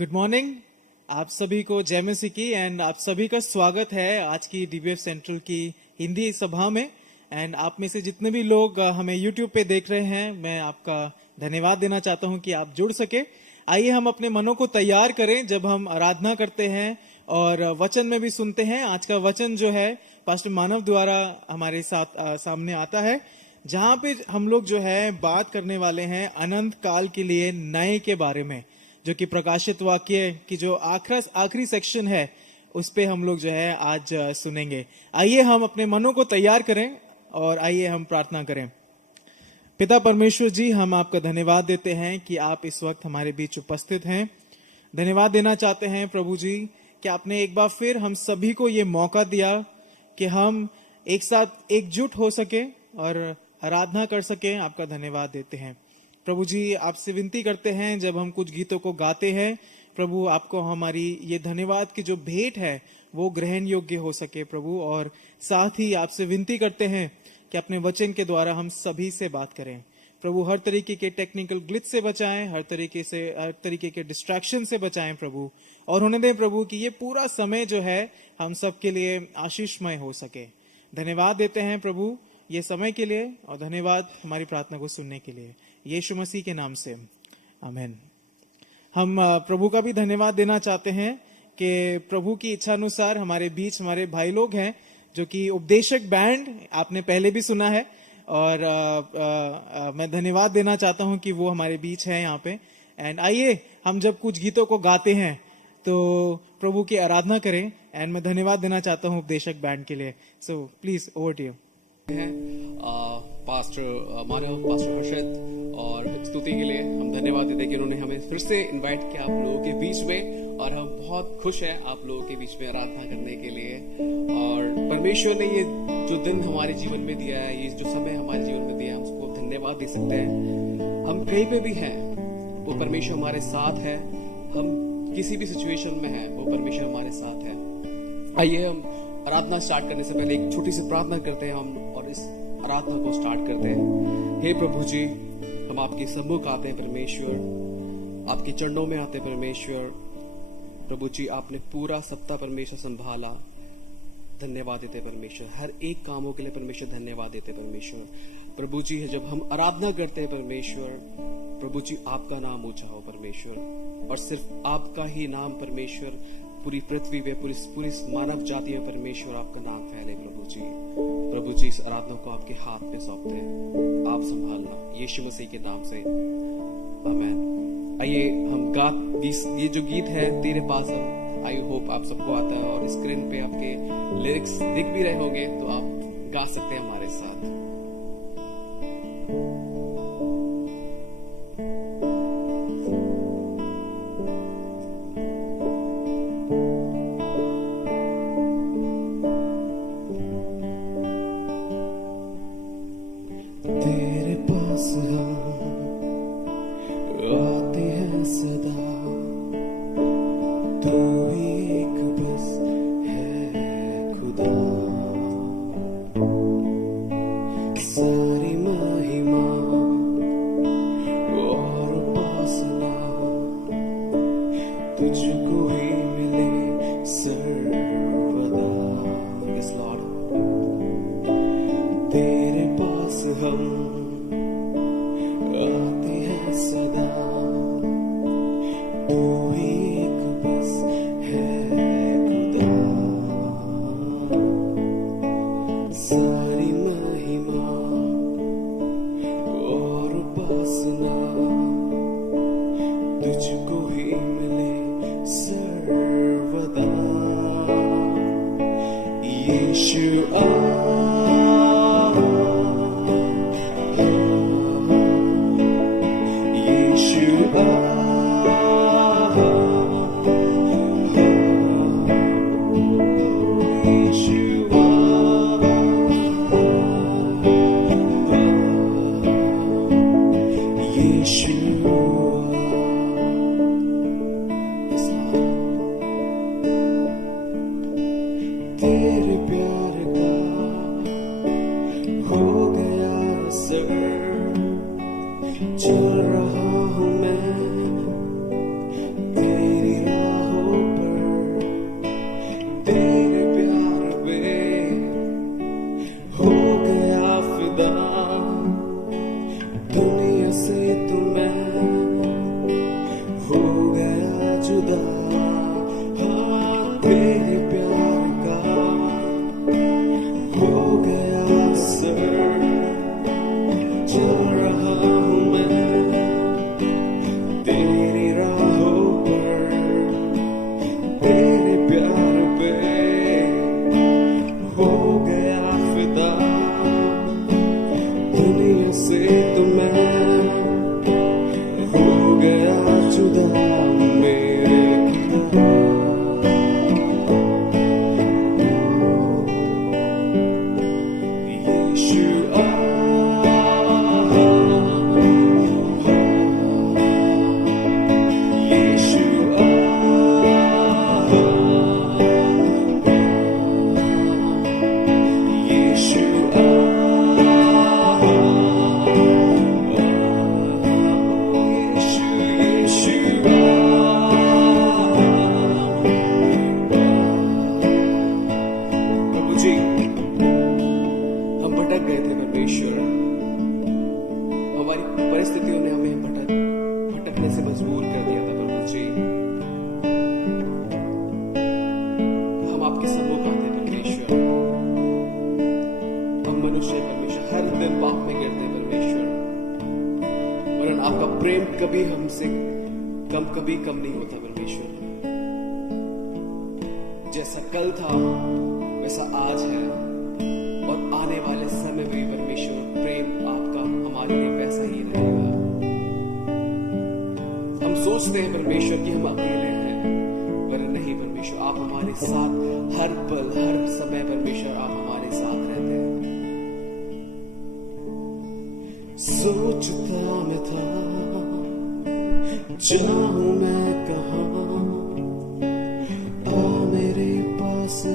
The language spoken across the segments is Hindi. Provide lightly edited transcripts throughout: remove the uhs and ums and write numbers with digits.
Good morning. आप सभी को जय मसीह की एंड आप सभी का स्वागत है आज की डीबीएफ सेंट्रल की हिंदी सभा में। एंड आप में से जितने भी लोग हमें यूट्यूब पे देख रहे हैं, मैं आपका धन्यवाद देना चाहता हूं कि आप जुड़ सके। आइए हम अपने मनों को तैयार करें जब हम आराधना करते हैं और वचन में भी सुनते हैं। आज का वचन जो है पास्टर मानव द्वारा हमारे साथ सामने आता है, जहां पे हम लोग जो है बात करने वाले हैं अनंत काल के लिए नए के बारे में, जो कि प्रकाशित वाक्य की जो आखिरी सेक्शन है उस पे हम लोग जो है आज सुनेंगे। आइए हम अपने मनों को तैयार करें और आइए हम प्रार्थना करें। पिता परमेश्वर जी, हम आपका धन्यवाद देते हैं कि आप इस वक्त हमारे बीच उपस्थित हैं। धन्यवाद देना चाहते हैं प्रभु जी कि आपने एक बार फिर हम सभी को ये मौका दिया कि हम एक साथ एकजुट हो सके और आराधना कर सके। आपका धन्यवाद देते हैं प्रभु जी। आपसे विनती करते हैं जब हम कुछ गीतों को गाते हैं प्रभु, आपको हमारी ये धन्यवाद की जो भेंट है वो ग्रहण योग्य हो सके प्रभु। और साथ ही आपसे विनती करते हैं कि अपने वचन के द्वारा हम सभी से बात करें प्रभु। हर तरीके के टेक्निकल ग्लिच से बचाएं, हर तरीके के डिस्ट्रैक्शन से बचाएं प्रभु। और होने दें प्रभु कि ये पूरा समय जो है हम सबके लिए आशीषमय हो सके। धन्यवाद देते हैं प्रभु ये समय के लिए और धन्यवाद हमारी प्रार्थना को सुनने के लिए, यीशु मसीह के नाम से आमीन। हम प्रभु का भी धन्यवाद देना चाहते हैं कि प्रभु की इच्छा अनुसार हमारे बीच हमारे भाई लोग हैं जो कि उपदेशक बैंड आपने पहले भी सुना है। और मैं धन्यवाद देना चाहता हूं कि वो हमारे बीच है यहाँ पे। एंड आइए हम जब कुछ गीतों को गाते हैं तो प्रभु की आराधना करें। एंड मैं धन्यवाद देना चाहता हूं उपदेशक बैंड के लिए। So please over to you. Pastor Manav, pastor Harshad और स्तुति के लिए हम धन्यवाद देते हैं कि उन्होंने हमें फिर से इनवाइट किया आप लोगों के बीच में। और हम बहुत खुश हैं आप लोगों के बीच में आराधना करने के लिए। और परमेश्वर ने ये जो दिन हमारे जीवन में दिया है, ये जो समय हमारे जीवन में दिया है, हम उसको धन्यवाद दे सकते हैं। हम कहीं पे भी हैं, वो परमेश्वर हमारे साथ है। हम किसी भी सिचुएशन में हैं, वो परमेश्वर हमारे साथ है। आइए हम आराधना स्टार्ट करने से पहले एक छोटी सी प्रार्थना करते हैं हम और इस आराधना को स्टार्ट करते हैं। हे प्रभु जी, हम आपके सम्मुख आते हैं परमेश्वर, आपके चरणों में आते हैं परमेश्वर। प्रभु जी, आपने पूरा सप्ताह परमेश्वर संभाला, धन्यवाद देते परमेश्वर। हर एक कामों के लिए परमेश्वर धन्यवाद देते परमेश्वर। प्रभु जी, जब हम आराधना करते हैं परमेश्वर, प्रभु जी आपका नाम ऊंचा हो परमेश्वर। और सिर्फ आपका ही नाम परमेश्वर पूरी पृथ्वी पे, पूरी मानव जाति में परमेश्वर आपका नाम फैले प्रभु जी। प्रभु जी, इस आराधना को आपके हाथ में सौंपते हैं, आप संभालना यीशु मसीह के नाम से, आमीन। आइए हम ये जो गीत है तेरे पास हम, आई होप आप सबको आता है और स्क्रीन पे आपके लिरिक्स दिख भी रहे होंगे, तो आप गा सकते हैं हमारे साथ। तेरे प्यार का तेरे प्यार का हो गया असर, चल रहा हूँ मैं तेरी राहों पर, तेरे प्यार पे हो गया फिदा, दुनिया से तो मैं हो गया जुदा मेरे खुदा। यीशु यीशु यीशु प्रभु जी, हम भटक गए थे परमेश्वर, हमारी परिस्थितियों ने हमें भटकने से मजबूर कर दिया था प्रभु जी। हम आपके सम्मुख आते हैं परमेश्वर, हम मनुष्य हैं परमेश्वर, हर दिन पाप में गिरते हैं परमेश्वर, वरन आपका प्रेम कभी हमसे कभी कम नहीं होता परमेश्वर। जैसा कल था वैसा आज है और आने वाले समय में भी परमेश्वर प्रेम आपका हमारे लिए वैसा ही रहेगा। हम सोचते हैं परमेश्वर कि हम अकेले हैं, पर नहीं परमेश्वर, आप हमारे साथ हर पल हर समय परमेश्वर आप हमारे साथ रहते हैं। सोचता मैं था जाऊं मैं कहां, आ मेरे पास आ,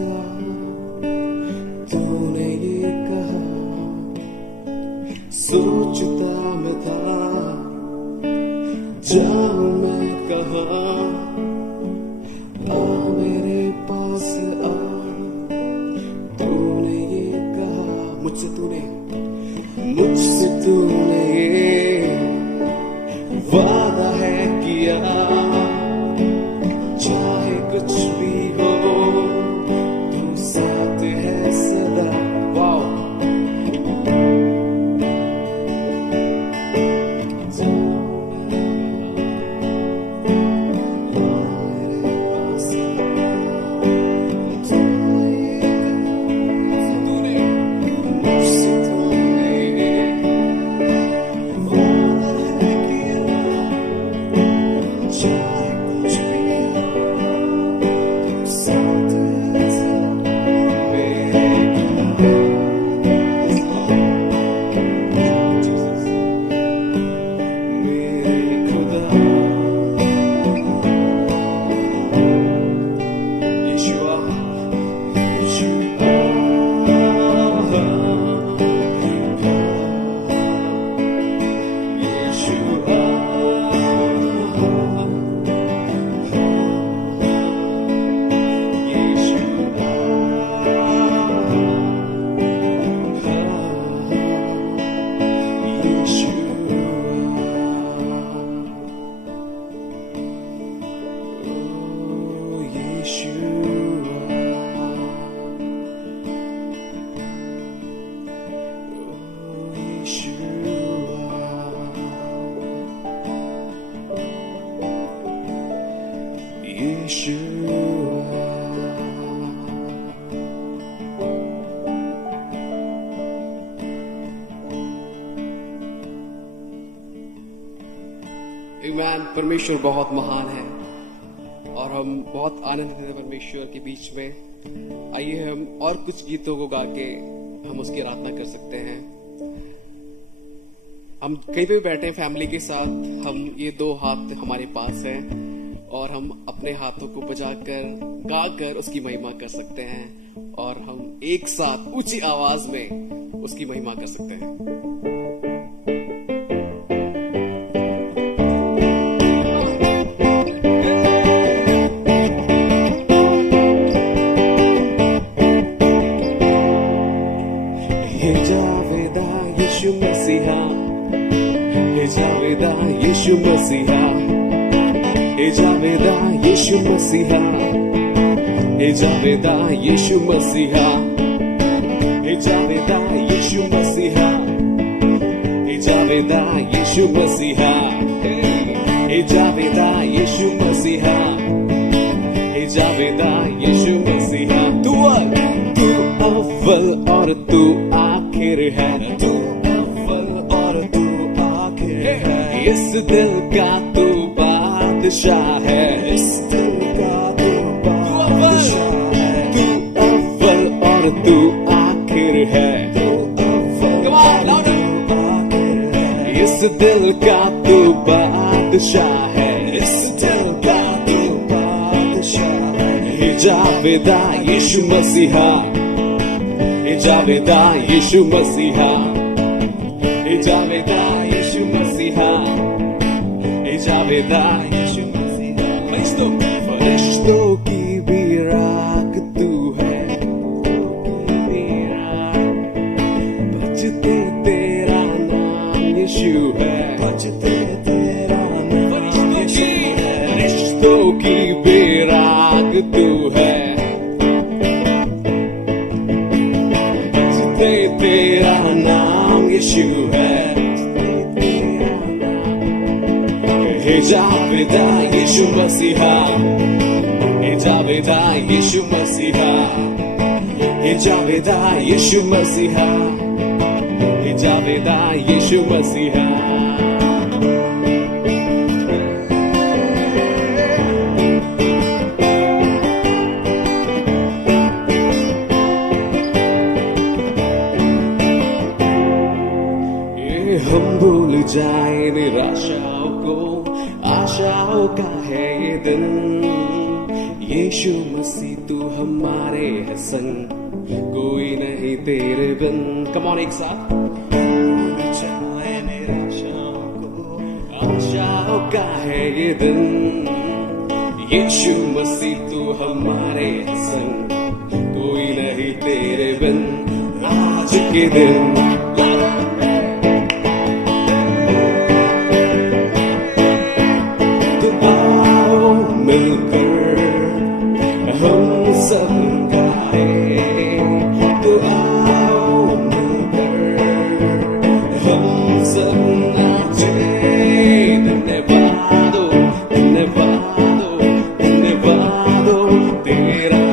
तूने ये कहा। सोचता मैं था जाऊं मैं कहां, आ मेरे पास आ, तूने ये कहा। मुझसे तूने ये वादा है किया, चाहे कुछ भी हो तू साथ है सदा। वाओ, परमेश्वर बहुत महान है और हम बहुत आनंदित हैं परमेश्वर के बीच में। आइए हम और कुछ गीतों को गा के हम उसकी आराधना कर सकते हैं। हम कहीं पे भी बैठे हैं फैमिली के साथ, हम ये दो हाथ हमारे पास हैं और हम अपने हाथों को बजाकर गाकर उसकी महिमा कर सकते हैं और हम एक साथ ऊंची आवाज में उसकी महिमा कर सकते हैं। यीशु मसीहा, हे जावेदा यीशु मसीहा, हे जावेदा यीशु यीशु मसीहा, हे जावेदा यीशु मसीहा, हे जावेदा यीशु मसीहा, हे जावेदा यीशु मसीहा, हे जावेदा यीशु मसीहा, हे जावेदा यीशु मसीहा। तू अव्वल और तू आखिर है, तू अव्वल और तू आखिर है। इस दिल का तू बादशाह है, इस दिल का तू बादशाह है। तू अव्वल और तू आखिर है, तू अव्वल और तू आखिर है। इस दिल का तू बादशाह है, इस दिल का तू बादशाह है। हे जावेदा यीशु मसीहा, हे जावेदा यीशु मसीहा, हे जावेदा यीशु मसीहा, हे जावेदा यीशु मसीहा। फरिश्तों की भी राख तू है, बजते तेरा नाम यीशु है, बजते तेरा नाम यीशु है। फरिश्तों की भी राख तू है, तेरा नाम यीशु है। हे जावेदा यीशु मसीहा, हे जावेदा यीशु मसीहा, हे जावेदा यीशु मसीहा, हे जावेदा यीशु मसीहा। हम भूल जाए निराशाओं को, आशाओं का है ये दिन। यीशु मसीह तू हमारे है संग, कोई नहीं तेरे बिन। कम ऑन एक साथ। भूल जाए निराशाओं को, आशाओं का है ये दिन। यीशु मसीह तू हमारे है संग, कोई नहीं तेरे बिन। आज के दिन मिलकर हम सब गाए, तो आओ मिलकर हम सब नाचे। धन्यवादो धन्यवादो धन्यवादो तेरा,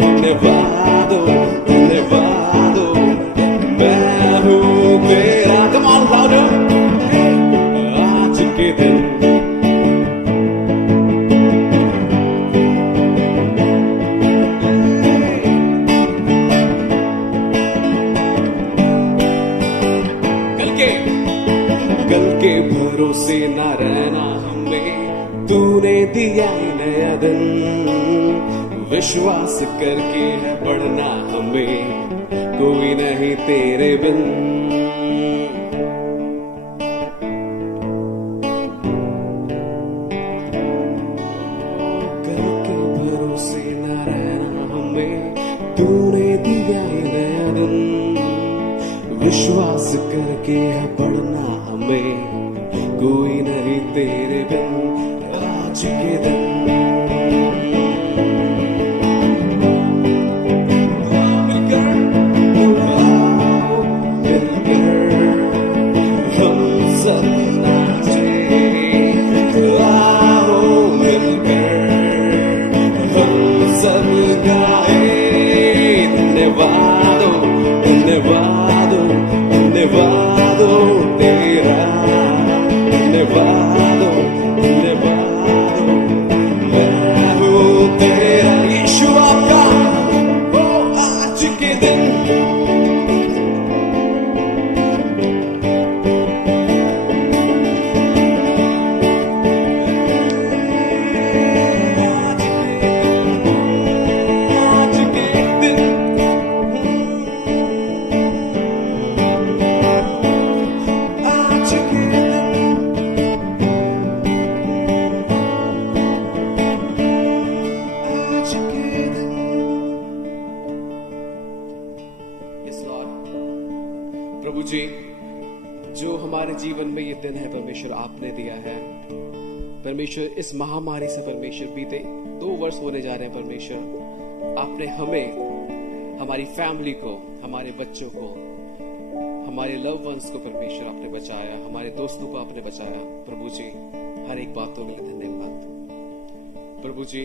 धन्यवादो धन्यवादो मैं हूँ तेरा। Come on louder। आज के दिन कल के भरोसे न रहना हमें, तूने दिया नया दिन। विश्वास करके है बढ़ना हमें, कोई नहीं तेरे बिन। कल के भरोसे न रहना हमें, तूने दिया नया दिन। विश्वास करके है बढ़ना हमें, कोई नहीं तेरे बिन। आज के दिन हम सब नाचे, आओ मिलकर हम सब गाए। धन्यवादो धन्यवादो धन्यवादो तेरा, धन्यवादो धन्यवादो मैं हूँ तेरा। यीशु आपका वो आज के दिन प्रभु जी, जो हमारे जीवन में ये दिन है परमेश्वर आपने दिया है, परमेश्वर इस महामारी से परमेश्वर बीते 2 वर्ष होने जा रहे हैं परमेश्वर, आपने हमें, हमारी फैमिली को, हमारे बच्चों को, हमारे लव वंस को परमेश्वर आपने बचाया, हमारे दोस्तों को आपने बचाया। प्रभु जी हर एक बातों के लिए धन्यवाद। प्रभु जी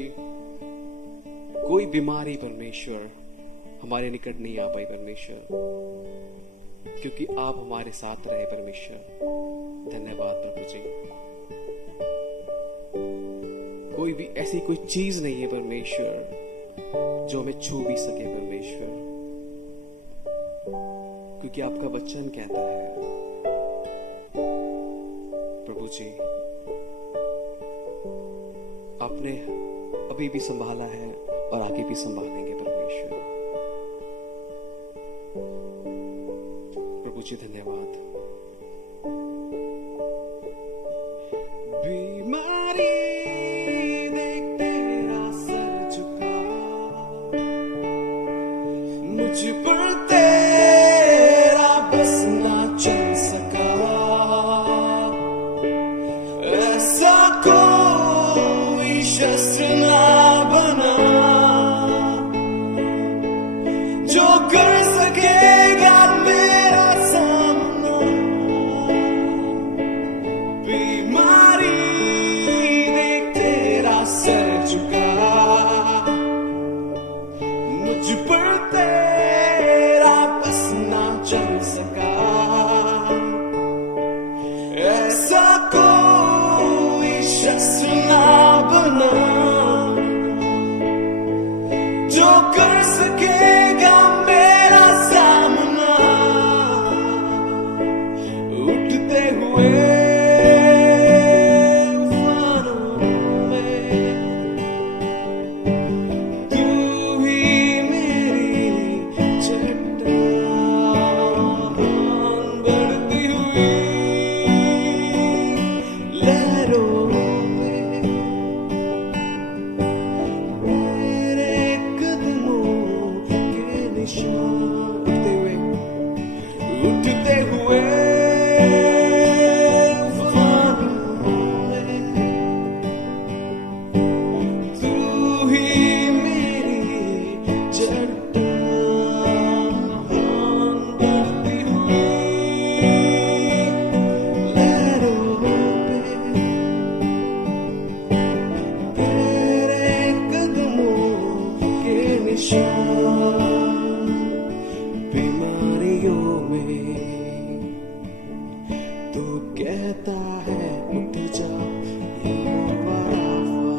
कोई बीमारी परमेश्वर हमारे निकट नहीं आ पाई परमेश्वर, क्योंकि आप हमारे साथ रहे परमेश्वर। धन्यवाद प्रभु जी। कोई भी ऐसी कोई चीज नहीं है परमेश्वर जो हमें छू भी सके परमेश्वर, क्योंकि आपका वचन कहता है प्रभु जी आपने अभी भी संभाला है और आगे भी संभालेंगे परमेश्वर। प्रभु जी धन्यवाद। बीमारी देख तेरा सर झुका, मुझ पर तेरा बस ना चल सका, ऐसा कोई शस्त्र ना बना जो कर सकेगा मेरा सामना। बीमारी देख तेरा सर झुका, मुझ पर तेरा बस ना चल सका, ऐसा कोई शस्त्र ना बना जो कर सकेगा मेरा सामना। उठते हुए तूफानों में तू ही मेरी चट्टान, बढ़ती हुई लहरों में तेरे कदमों के निशान। उठते हुए तूफानों में तू ही मेरी चट्टान, बढ़ती हुई लहरों में तेरे कदमों के निशान। बीमारियों में तू कहता है उठ जा, यहोवा राफा,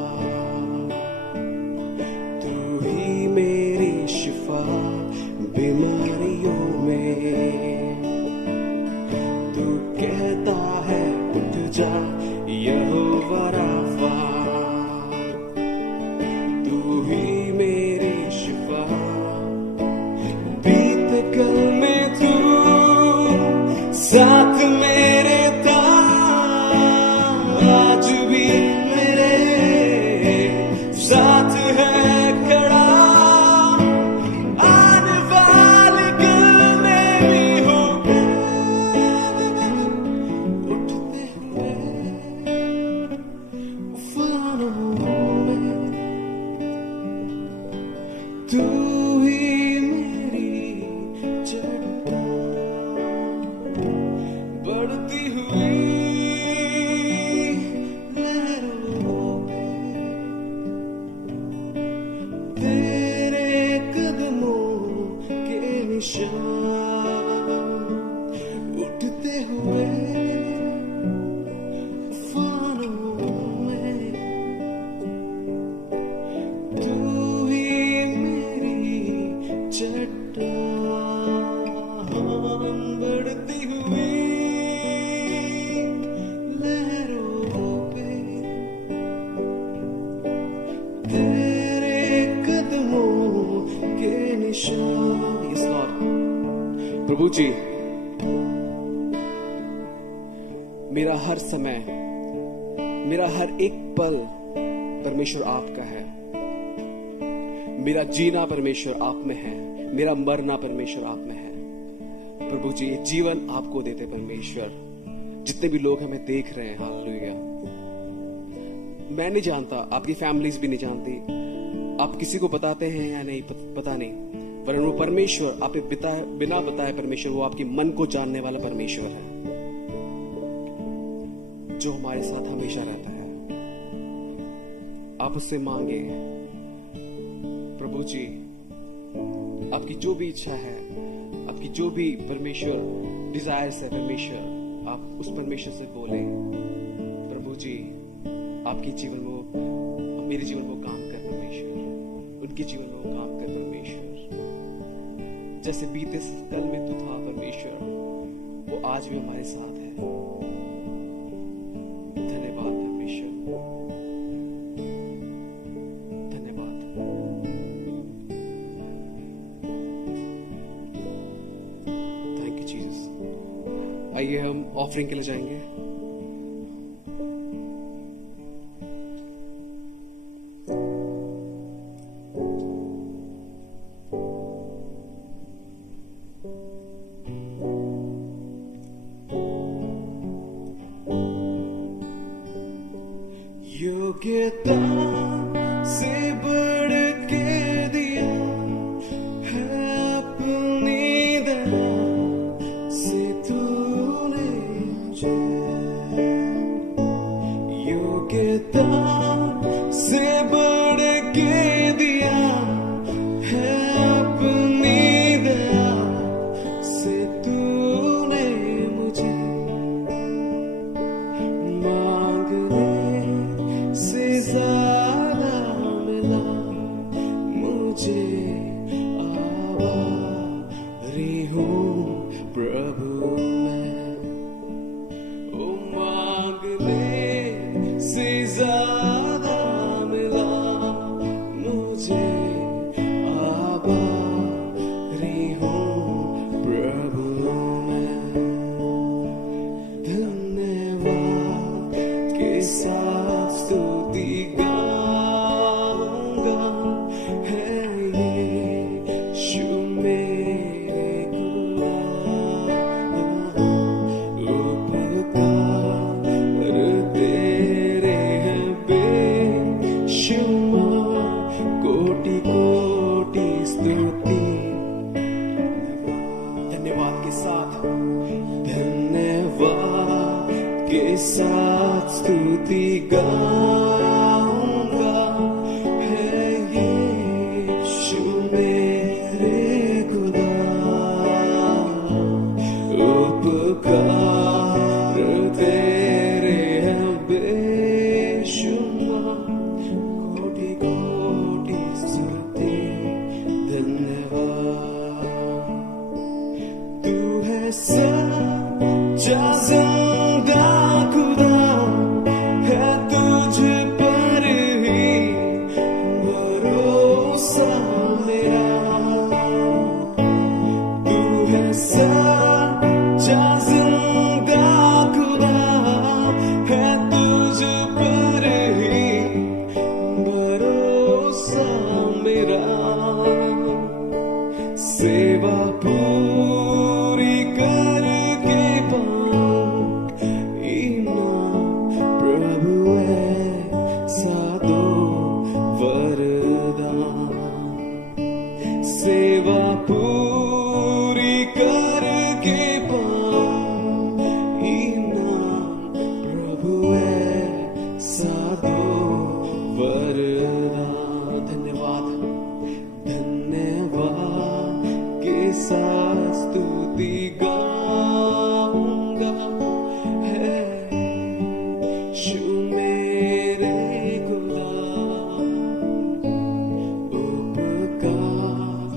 तू ही मेरी शिफा। बीमारियों में तू कहता है उठ जा, यहोवा राफा, तू ही मेरी शिफा। बीत कल में तू साथ मेरे था, आज भी मेरे साथ है खड़ा। आने वाले कल में भी होगा। उठते हुए तूफानों में तू ही मेरी चट्टान, बढ़ती हुई लहरों में तेरे कदमों के निशान। उठते हुए तूफानों में तू ही मेरी चट्टान, बढ़ती हुई लहरों पे तेरे कदमों के निशान। Yes, Lord. प्रभु जी मेरा हर समय, मेरा हर एक पल परमेश्वर आपका है। मेरा जीना परमेश्वर आप में है, मेरा मरना परमेश्वर आप में है। प्रभु जी ये जीवन आपको देते परमेश्वर। जितने भी लोग हमें देख रहे हैं, हालेलुया, मैं नहीं जानता, आपकी फैमिलीज भी नहीं जानती, आप किसी को बताते हैं या नहीं पता नहीं, पर वो परमेश्वर आप बिना बताए परमेश्वर, वो आपके मन को जानने वाला परमेश्वर है जो हमारे साथ हमेशा रहता है। आप उससे मांगे, प्रभु जी आपकी जो भी इच्छा है, आपकी जो भी परमेश्वर डिजायर्स है, परमेश्वर आप उस परमेश्वर से बोले, प्रभु जी आपके जीवन में, मेरे जीवन में काम कर परमेश्वर, उनके जीवन में काम कर परमेश्वर। जैसे बीते कल में तू था परमेश्वर, वो आज भी हमारे साथ है। धन्यवाद परमेश्वर, धन्यवाद। Thank you Jesus. आइए हम ऑफरिंग के लिए जाएंगे। योग्यता से बढ़ के दिया है अपनी दया से तूने मुझे, योग्यता से बढ़ के दिया है अपनी दया से तूने मुझे, मांगने से ज्यादा मिला मुझे, आभारी हूँ प्रभु मैं। ओ मांगने से ज्यादा मिला मुझे, आभारी हूँ प्रभु मैं। धन्यवाद के साथ स्तुति गाऊंगा, है यीशु मेरे खुदा, उपकार तेरे हैं बेशुमार, कोटि कोटि स्तुति। धन्यवाद के साथ, धन्यवाद के साथ स्तुति गाऊंगा, है यीशु मेरे खुदा, उपकार तेरे हैं बेशुमार, कोटि कोटि स्तुति। धन्यवाद, तू है सच्चा जिंदा खुदा, है तुझ पर ही भरोसा मेरा, तू है सच्चा जिंदा खुदा, है तुझ पर ही भरोसा मेरा, सेवा पूरी करके पाऊं इनाम प्रभु ऐसा दो वरदान, सेवा पूरी करके पाऊं इनाम प्रभु ऐसा दो वरदान। धन्यवाद, धन्यवाद के साथ स्तुति गाऊंगा, है यीशु मेरे खुदा, उपकार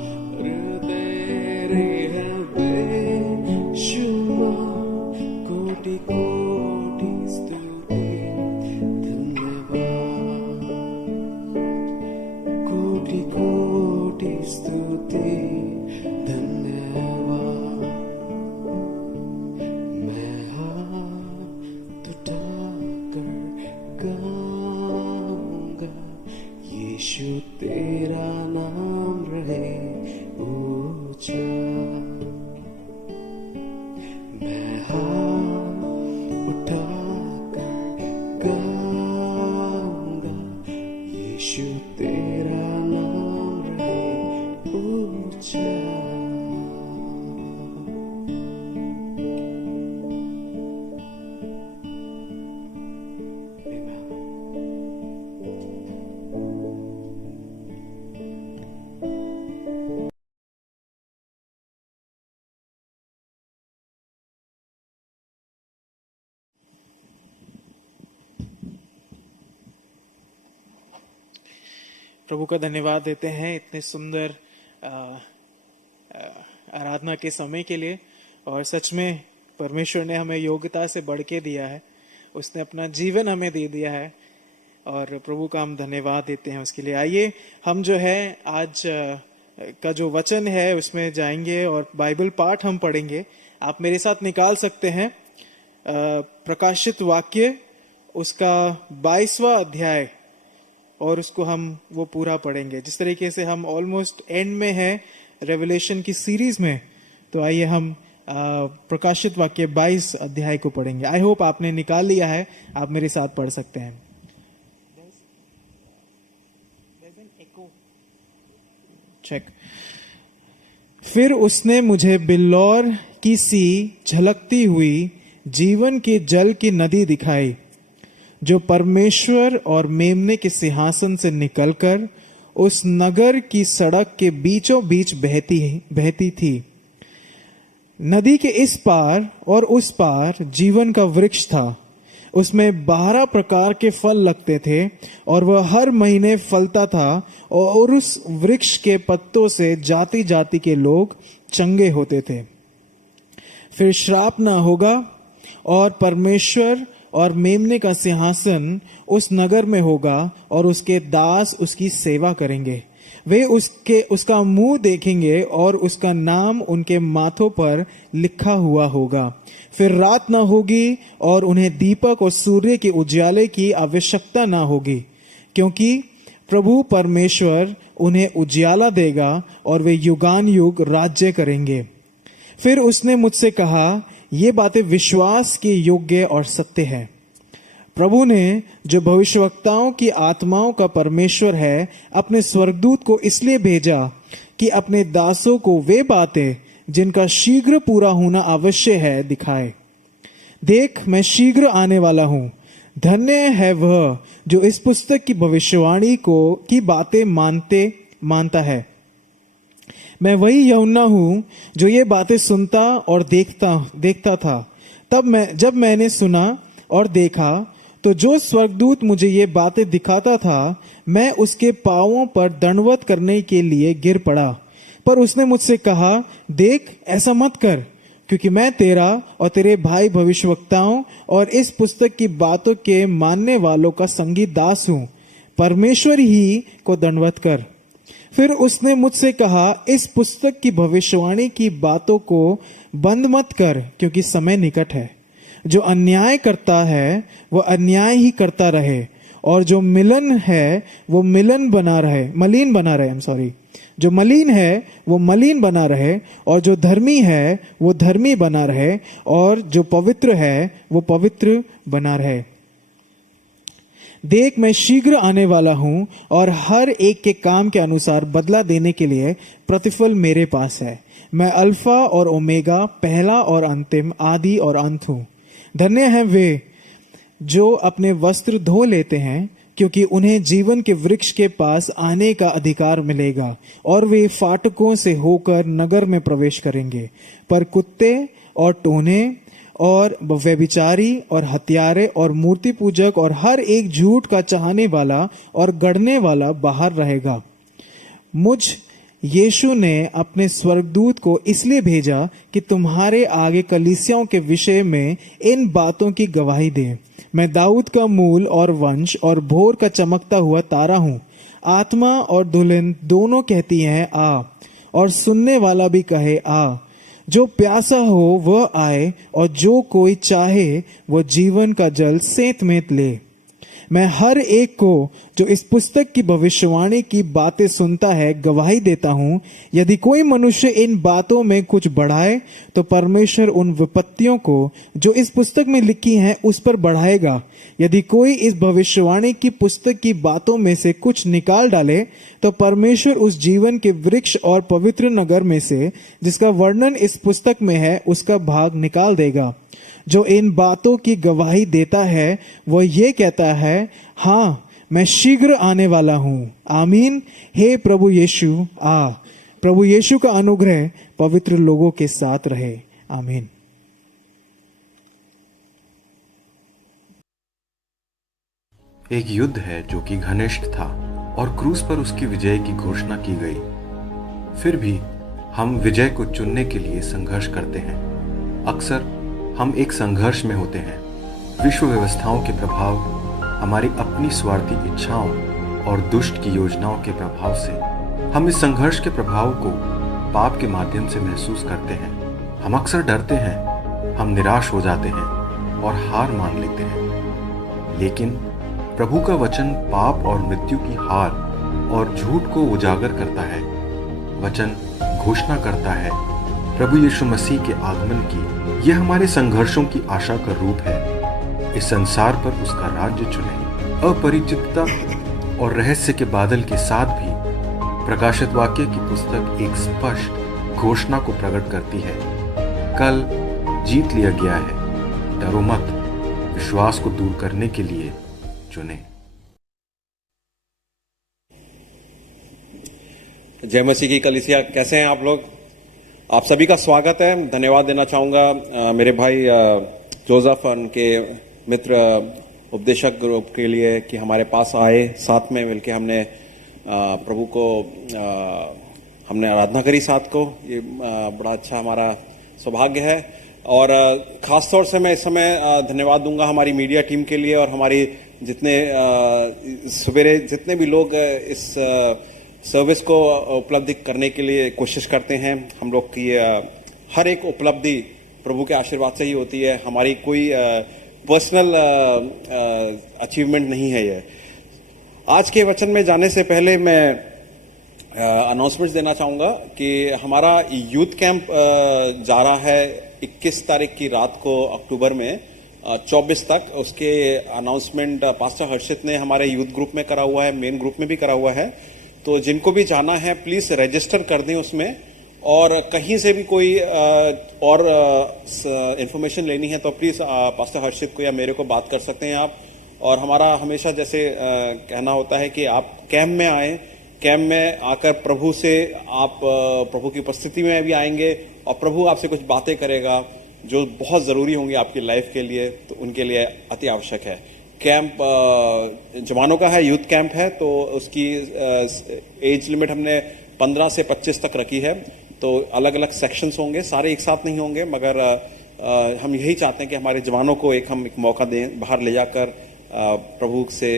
तेरे हैं बेशुमार, कोटि कोटि स्तुति। धन्यवाद, कोटि कोटि स्तुति। धन्यवाद, मैं हाथ उठाकर गाऊंगा, यीशु तेरा नाम रहे ऊंचा, मैं हाथ उठाकर गाऊंगा, प्रभु का धन्यवाद देते हैं इतने सुंदर आराधना के समय के लिए। और सच में परमेश्वर ने हमें योग्यता से बढ़ के दिया है, उसने अपना जीवन हमें दे दिया है और प्रभु का हम धन्यवाद देते हैं उसके लिए। आइए हम जो है आज का जो वचन है उसमें जाएंगे और बाइबल पाठ हम पढ़ेंगे। आप मेरे साथ निकाल सकते हैं प्रकाशित वाक्य उसका 22वां अध्याय और उसको हम वो पूरा पढ़ेंगे। जिस तरीके से हम ऑलमोस्ट एंड में हैं रेवलेशन की सीरीज में, तो आइए हम प्रकाशित वाक्य 22 अध्याय को पढ़ेंगे। आई होप आपने निकाल लिया है, आप मेरे साथ पढ़ सकते हैं। चेक। फिर उसने मुझे बिल्लौर की सी झलकती हुई जीवन के जल की नदी दिखाई, जो परमेश्वर और मेमने के सिंहासन से निकलकर उस नगर की सड़क के बीचों बीच बहती थी। नदी के इस पार और उस पार जीवन का वृक्ष था। उसमें 12 प्रकार के फल लगते थे और वह हर महीने फलता था, और उस वृक्ष के पत्तों से जाति जाति के लोग चंगे होते थे। फिर श्राप न होगा, और परमेश्वर और मेमने का सिंहासन उस नगर में होगा और उसके दास उसकी सेवा करेंगे। वे उसका मुंह देखेंगे और उसका नाम उनके माथों पर लिखा हुआ होगा। फिर रात न होगी और उन्हें दीपक और सूर्य के उजाले की आवश्यकता न होगी, क्योंकि प्रभु परमेश्वर उन्हें उजाला देगा और वे युगान युग राज्य करेंगे। फिर उसने मुझसे कहा, ये बातें विश्वास के योग्य और सत्य है। प्रभु ने, जो भविष्यवक्ताओं की आत्माओं का परमेश्वर है, अपने स्वर्गदूत को इसलिए भेजा कि अपने दासों को वे बातें जिनका शीघ्र पूरा होना आवश्यक है दिखाए। देख, मैं शीघ्र आने वाला हूं। धन्य है वह जो इस पुस्तक की भविष्यवाणी की बातें मानता है। मैं वही यूहन्ना हूं जो ये बातें सुनता और देखता था। जब मैंने सुना और देखा, तो जो स्वर्गदूत मुझे ये बातें दिखाता था, मैं उसके पांवों पर दंडवत करने के लिए गिर पड़ा। पर उसने मुझसे कहा, देख, ऐसा मत कर, क्योंकि मैं तेरा और तेरे भाई भविष्यवक्ताओं और इस पुस्तक की बातों के मानने वालों का संगी दास हूं। परमेश्वर ही को दंडवत कर। फिर उसने मुझसे कहा, इस पुस्तक की भविष्यवाणी की बातों को बंद मत कर, क्योंकि समय निकट है। जो अन्याय करता है वह अन्याय ही करता रहे, और जो मलिन है वो मलिन बना रहे। जो मलिन है वो मलिन बना रहे, और जो धर्मी है वो धर्मी बना रहे, और जो पवित्र है वो पवित्र बना रहे। देख, मैं शीघ्र आने वाला हूं, और हर एक के काम के अनुसार बदला देने के लिए प्रतिफल मेरे पास है। मैं अल्फा और ओमेगा, पहला और अंतिम, आदि और अंत हूं। धन्य हैं वे जो अपने वस्त्र धो लेते हैं, क्योंकि उन्हें जीवन के वृक्ष के पास आने का अधिकार मिलेगा, और वे फाटकों से होकर नगर में प्रवेश करेंगे। पर कुत्ते और टोने और व्यभिचारी और हत्यारे और मूर्ति पूजक और हर एक झूठ का चाहने वाला और गढ़ने वाला बाहर रहेगा। मुझ यीशु ने अपने स्वर्गदूत को इसलिए भेजा कि तुम्हारे आगे कलीसियाओं के विषय में इन बातों की गवाही दे। मैं दाऊद का मूल और वंश और भोर का चमकता हुआ तारा हूं। आत्मा और दुल्हन दोनों कहती हैं, आ, और सुनने वाला भी कहे, आ। जो प्यासा हो वह आए, और जो कोई चाहे वह जीवन का जल सेंत में ले। मैं हर एक को जो इस पुस्तक की भविष्यवाणी की बातें सुनता है गवाही देता हूं, यदि कोई मनुष्य इन बातों में कुछ बढ़ाए तो परमेश्वर उन विपत्तियों को जो इस पुस्तक में लिखी हैं उस पर बढ़ाएगा। यदि कोई इस भविष्यवाणी की पुस्तक की बातों में से कुछ निकाल डाले तो परमेश्वर उस जीवन के वृक्ष और पवित्र नगर में से जिसका वर्णन इस पुस्तक में है उसका भाग निकाल देगा। जो इन बातों की गवाही देता है वह ये कहता है, हाँ मैं शीघ्र आने वाला हूं। आमीन। हे प्रभु यीशु आ। प्रभु यीशु का अनुग्रह पवित्र लोगों के साथ रहे। आमीन। एक युद्ध है जो कि घनिष्ठ था और क्रूस पर उसकी विजय की घोषणा की गई। फिर भी हम विजय को चुनने के लिए संघर्ष करते हैं। अक्सर हम एक संघर्ष में होते हैं। विश्व व्यवस्थाओं के प्रभाव, हमारी अपनी स्वार्थी इच्छाओं और दुष्ट की योजनाओं के प्रभाव से हम इस संघर्ष के प्रभाव को पाप के माध्यम से महसूस करते हैं। हम अक्सर डरते हैं, हम निराश हो जाते हैं और हार मान लेते हैं। लेकिन प्रभु का वचन पाप और मृत्यु की हार और झूठ को उजागर करता है। वचन घोषणा करता है प्रभु यीशु मसीह के आगमन की। यह हमारे संघर्षों की आशा का रूप है। इस संसार पर उसका राज्य चुने। अपरिचितता और रहस्य के बादल के साथ भी प्रकाशित वाक्य की पुस्तक एक स्पष्ट घोषणा को प्रकट करती है। कल जीत लिया गया है, डरो मत। विश्वास को दूर करने के लिए चुने। जय मसीह की कलीसिया, कैसे हैं आप लोग? आप सभी का स्वागत है। धन्यवाद देना चाहूंगा मेरे भाई जोसेफ और उनके मित्र उपदेशक ग्रुप के लिए कि हमारे पास आए, साथ में मिलकर हमने प्रभु को हमने आराधना करी साथ को। ये बड़ा अच्छा हमारा सौभाग्य है। और खास तौर से मैं इस समय धन्यवाद दूंगा हमारी मीडिया टीम के लिए और हमारी जितने सवेरे जितने भी लोग इस सर्विस को उपलब्धि करने के लिए कोशिश करते हैं। हम लोग की हर एक उपलब्धि प्रभु के आशीर्वाद से ही होती है। हमारी कोई पर्सनल अचीवमेंट नहीं है ये। आज के वचन में जाने से पहले मैं अनाउंसमेंट देना चाहूंगा कि हमारा यूथ कैंप जा रहा है 21 तारीख की रात को अक्टूबर में 24 तक। उसके अनाउंसमेंट पास्टर हर्षित ने हमारे यूथ ग्रुप में करा हुआ है, मेन ग्रुप में भी करा हुआ है। तो जिनको भी जाना है प्लीज रजिस्टर कर दें उसमें। और कहीं से भी कोई और इंफॉर्मेशन लेनी है तो प्लीज पास्टर हर्षित को या मेरे को बात कर सकते हैं आप। और हमारा हमेशा जैसे कहना होता है कि आप कैंप में आए, कैंप में आकर प्रभु से आप प्रभु की उपस्थिति में भी आएंगे और प्रभु आपसे कुछ बातें करेगा जो बहुत जरूरी होंगी आपकी लाइफ के लिए, तो उनके लिए अति आवश्यक है। कैंप जवानों का है, यूथ कैंप है, तो उसकी एज लिमिट हमने 15 से 25 तक रखी है। तो अलग अलग सेक्शंस होंगे, सारे एक साथ नहीं होंगे, मगर हम यही चाहते हैं कि हमारे जवानों को एक मौका दें, बाहर ले जाकर प्रभु से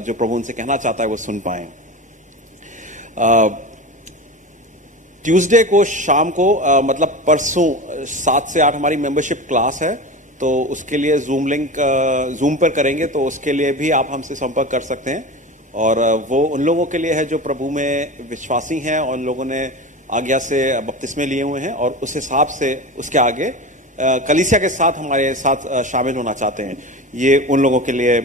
जो प्रभु उनसे कहना चाहता है वो सुन पाएं। ट्यूसडे को शाम को मतलब परसों 7 से 8 हमारी मेंबरशिप क्लास है, तो उसके लिए जूम लिंक जूम पर करेंगे, तो उसके लिए भी आप हमसे संपर्क कर सकते हैं। और वो उन लोगों के लिए है जो प्रभु में विश्वासी हैं और उन लोगों ने आज्ञा से बपतिस्मे लिए हुए हैं और उस हिसाब से उसके आगे कलीसिया के साथ हमारे साथ शामिल होना चाहते हैं। ये उन लोगों के लिए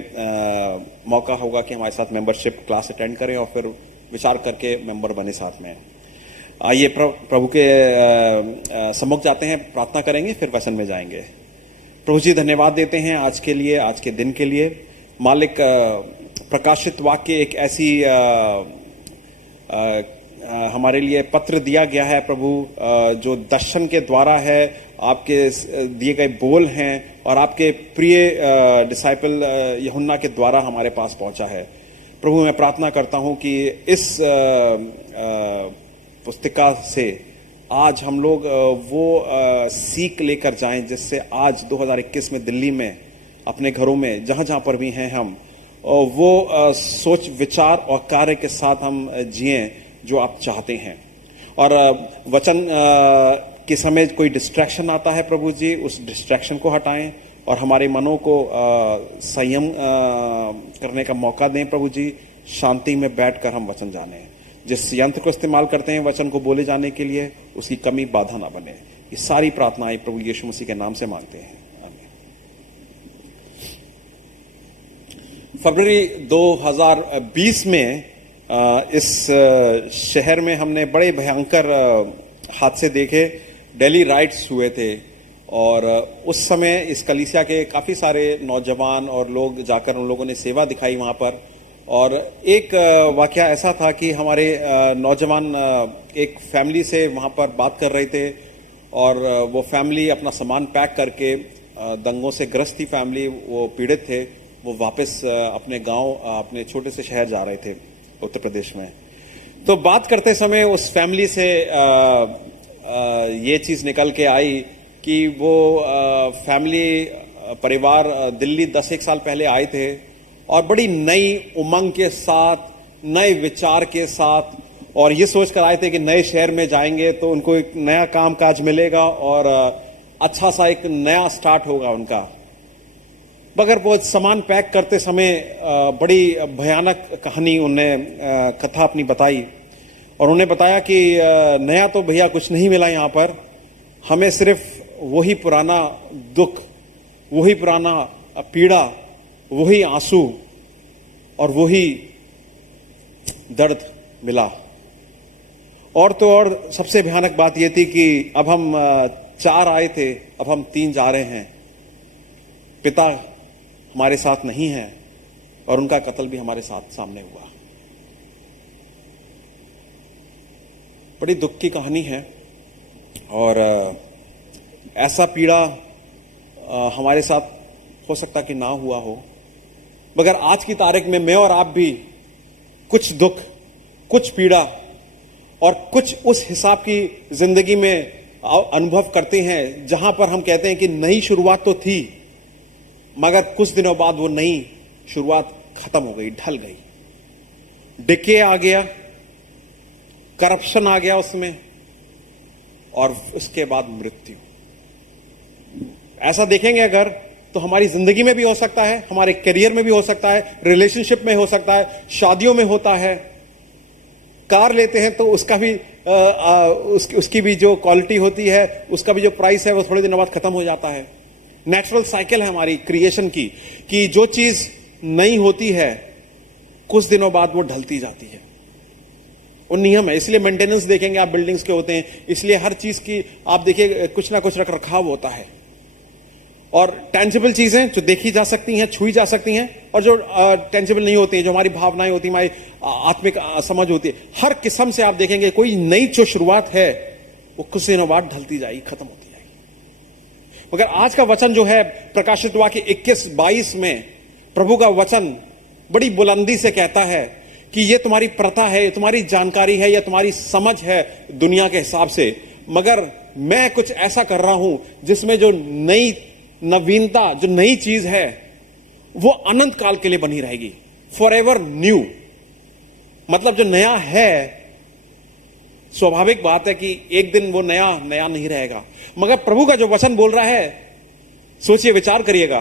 मौका होगा कि हमारे साथ मेंबरशिप क्लास अटेंड करें और फिर विचार करके मेंबर बने साथ में। आइए प्रभु के सम्मुख जाते हैं, प्रार्थना करेंगे, फिर वचन में जाएंगे। प्रभु जी धन्यवाद देते हैं आज के लिए, आज के दिन के लिए। मालिक प्रकाशित वाक्य एक ऐसी हमारे लिए पत्र दिया गया है प्रभु, जो दर्शन के द्वारा है, आपके दिए गए बोल हैं और आपके प्रिय डिसाइपल यूहन्ना के द्वारा हमारे पास पहुंचा है। प्रभु मैं प्रार्थना करता हूं कि इस पुस्तिका से आज हम लोग वो सीख लेकर जाएं जिससे आज 2021 में दिल्ली में अपने घरों में जहां जहां पर भी हैं हम वो सोच विचार और कार्य के साथ हम जिएं जो आप चाहते हैं। और वचन के समय कोई डिस्ट्रैक्शन आता है प्रभु जी, उस डिस्ट्रैक्शन को हटाएं और हमारे मनों को संयम करने का मौका दें प्रभु जी। शांति में बैठकर हम वचन जाने। जिस यंत्र को इस्तेमाल करते हैं वचन को बोले जाने के लिए, उसकी कमी बाधा ना बने। ये सारी प्रार्थनाएं प्रभु यीशु मसीह के नाम से मांगते हैं, आमीन। फरवरी 2020 में इस शहर में हमने बड़े भयंकर हादसे देखे। दिल्ली राइट्स हुए थे और उस समय इस कलीसिया के काफी सारे नौजवान और लोग जाकर उन लोगों ने सेवा दिखाई वहां पर। और एक वाकया ऐसा था कि हमारे नौजवान एक फैमिली से वहां पर बात कर रहे थे और वो फैमिली अपना सामान पैक करके, दंगों से ग्रस्त थी फैमिली, वो पीड़ित थे, वो वापस अपने गांव, अपने छोटे से शहर जा रहे थे उत्तर प्रदेश में। तो बात करते समय उस फैमिली से ये चीज निकल के आई कि वो फैमिली परिवार दिल्ली 10-1 साल पहले आए थे और बड़ी नई उमंग के साथ, नए विचार के साथ, और ये सोच कर आए थे कि नए शहर में जाएंगे तो उनको एक नया काम काज मिलेगा और अच्छा सा एक नया स्टार्ट होगा उनका। मगर वो सामान पैक करते समय बड़ी भयानक कहानी उन्हें कथा अपनी बताई और उन्हें बताया कि नया तो भैया कुछ नहीं मिला यहाँ पर, हमें सिर्फ वही पुराना दुख, वही पुराना पीड़ा, वही आंसू और वही दर्द मिला। और तो और सबसे भयानक बात यह थी कि अब हम 4 आए थे, अब हम 3 जा रहे हैं। पिता हमारे साथ नहीं है और उनका कत्ल भी हमारे साथ सामने हुआ। बड़ी दुख की कहानी है और ऐसा पीड़ा हमारे साथ हो सकता कि ना हुआ हो, मगर आज की तारीख में मैं और आप भी कुछ दुख, कुछ पीड़ा और कुछ उस हिसाब की जिंदगी में अनुभव करते हैं जहां पर हम कहते हैं कि नई शुरुआत तो थी, मगर कुछ दिनों बाद वो नई शुरुआत खत्म हो गई, ढल गई। डिके आ गया, करप्शन आ गया उसमें, और उसके बाद मृत्यु। ऐसा देखेंगे अगर तो हमारी जिंदगी में भी हो सकता है, हमारे करियर में भी हो सकता है, रिलेशनशिप में हो सकता है, शादियों में होता है। कार लेते हैं तो उसका भी उसकी भी जो क्वालिटी होती है, उसका भी जो प्राइस है वो थोड़े दिनों बाद खत्म हो जाता है। नेचुरल साइकिल है हमारी क्रिएशन की कि जो चीज नई होती है कुछ दिनों बाद वो ढलती जाती है। वो नियम है। इसलिए मेंटेनेंस देखेंगे आप, बिल्डिंग्स के होते हैं, इसलिए हर चीज की आप देखिए कुछ ना कुछ रख रखाव होता है। और टेंजिबल चीजें जो देखी जा सकती हैं, छुई जा सकती हैं, और जो टेंजिबल नहीं होती हैं, जो हमारी भावनाएं होती हैं, हमारी आत्मिक समझ होती है, हर किस्म से आप देखेंगे कोई नई जो शुरुआत है वो कुछ दिनों बाद ढलती जाएगी, खत्म होती जाएगी। मगर आज का वचन जो है प्रकाशित वाक्य 21-22 में प्रभु का वचन बड़ी बुलंदी से कहता है कि ये तुम्हारी प्रथा है, ये तुम्हारी जानकारी है, या तुम्हारी समझ है दुनिया के हिसाब से, मगर मैं कुछ ऐसा कर रहा हूं जिसमें जो नई नवीनता, जो नई चीज है वो अनंत काल के लिए बनी रहेगी, फॉर एवर न्यू। मतलब जो नया है, स्वाभाविक बात है कि एक दिन वो नया नया नहीं रहेगा, मगर प्रभु का जो वचन बोल रहा है, सोचिए, विचार करिएगा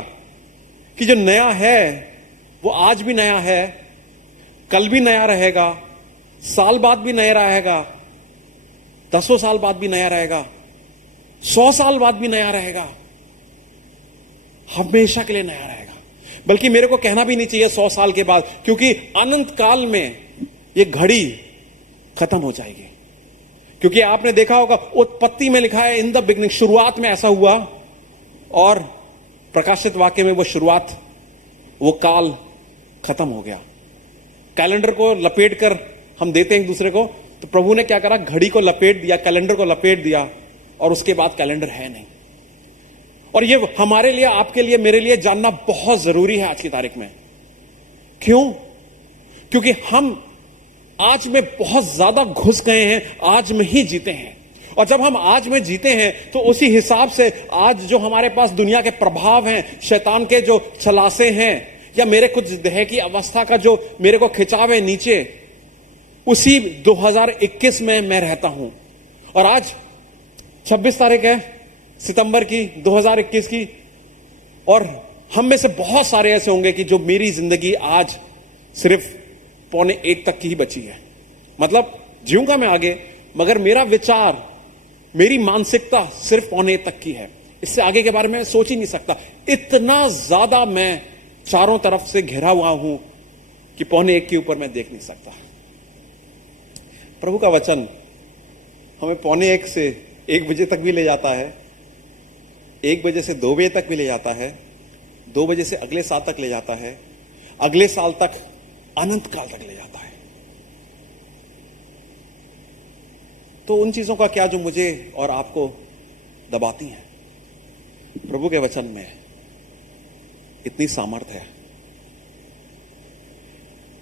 कि जो नया है वो आज भी नया है, कल भी नया रहेगा, साल बाद भी नया रहेगा, 10 साल बाद भी नया रहेगा, 100 साल बाद भी नया रहेगा, हमेशा के लिए नया रहेगा। बल्कि मेरे को कहना भी नहीं चाहिए 100 साल के बाद, क्योंकि अनंत काल में ये घड़ी खत्म हो जाएगी। क्योंकि आपने देखा होगा उत्पत्ति में लिखा है इन द बिगनिंग, शुरुआत में ऐसा हुआ, और प्रकाशित वाक्य में वो शुरुआत, वो काल खत्म हो गया। कैलेंडर को लपेट कर हम देते हैं एक दूसरे को, तो प्रभु ने क्या करा, घड़ी को लपेट दिया, कैलेंडर को लपेट दिया, और उसके बाद कैलेंडर है नहीं। और ये हमारे लिए, आपके लिए, मेरे लिए जानना बहुत जरूरी है आज की तारीख में। क्यों? क्योंकि हम आज में बहुत ज्यादा घुस गए हैं, आज में ही जीते हैं। और जब हम आज में जीते हैं तो उसी हिसाब से आज जो हमारे पास दुनिया के प्रभाव हैं, शैतान के जो छलासे हैं, या मेरे कुछ देह की अवस्था का जो मेरे को खिंचाव है नीचे, उसी 2021 में मैं रहता हूं। और आज 26 तारीख है सितंबर की 2021 की, और हम में से बहुत सारे ऐसे होंगे कि जो मेरी जिंदगी आज सिर्फ 1:45 तक की ही बची है। मतलब जीऊंगा मैं आगे, मगर मेरा विचार, मेरी मानसिकता सिर्फ 1:45 तक की है। इससे आगे के बारे में सोच ही नहीं सकता। इतना ज्यादा मैं चारों तरफ से घिरा हुआ हूं कि 1:45 के ऊपर मैं देख नहीं सकता। प्रभु का वचन हमें 1:45 से 1 बजे तक भी ले जाता है, 1 बजे से 2 बजे तक भी ले जाता है, 2 बजे से अगले साल तक ले जाता है, अगले साल तक, अनंत काल तक ले जाता है। तो उन चीजों का क्या जो मुझे और आपको दबाती हैं, प्रभु के वचन में इतनी सामर्थ्य है,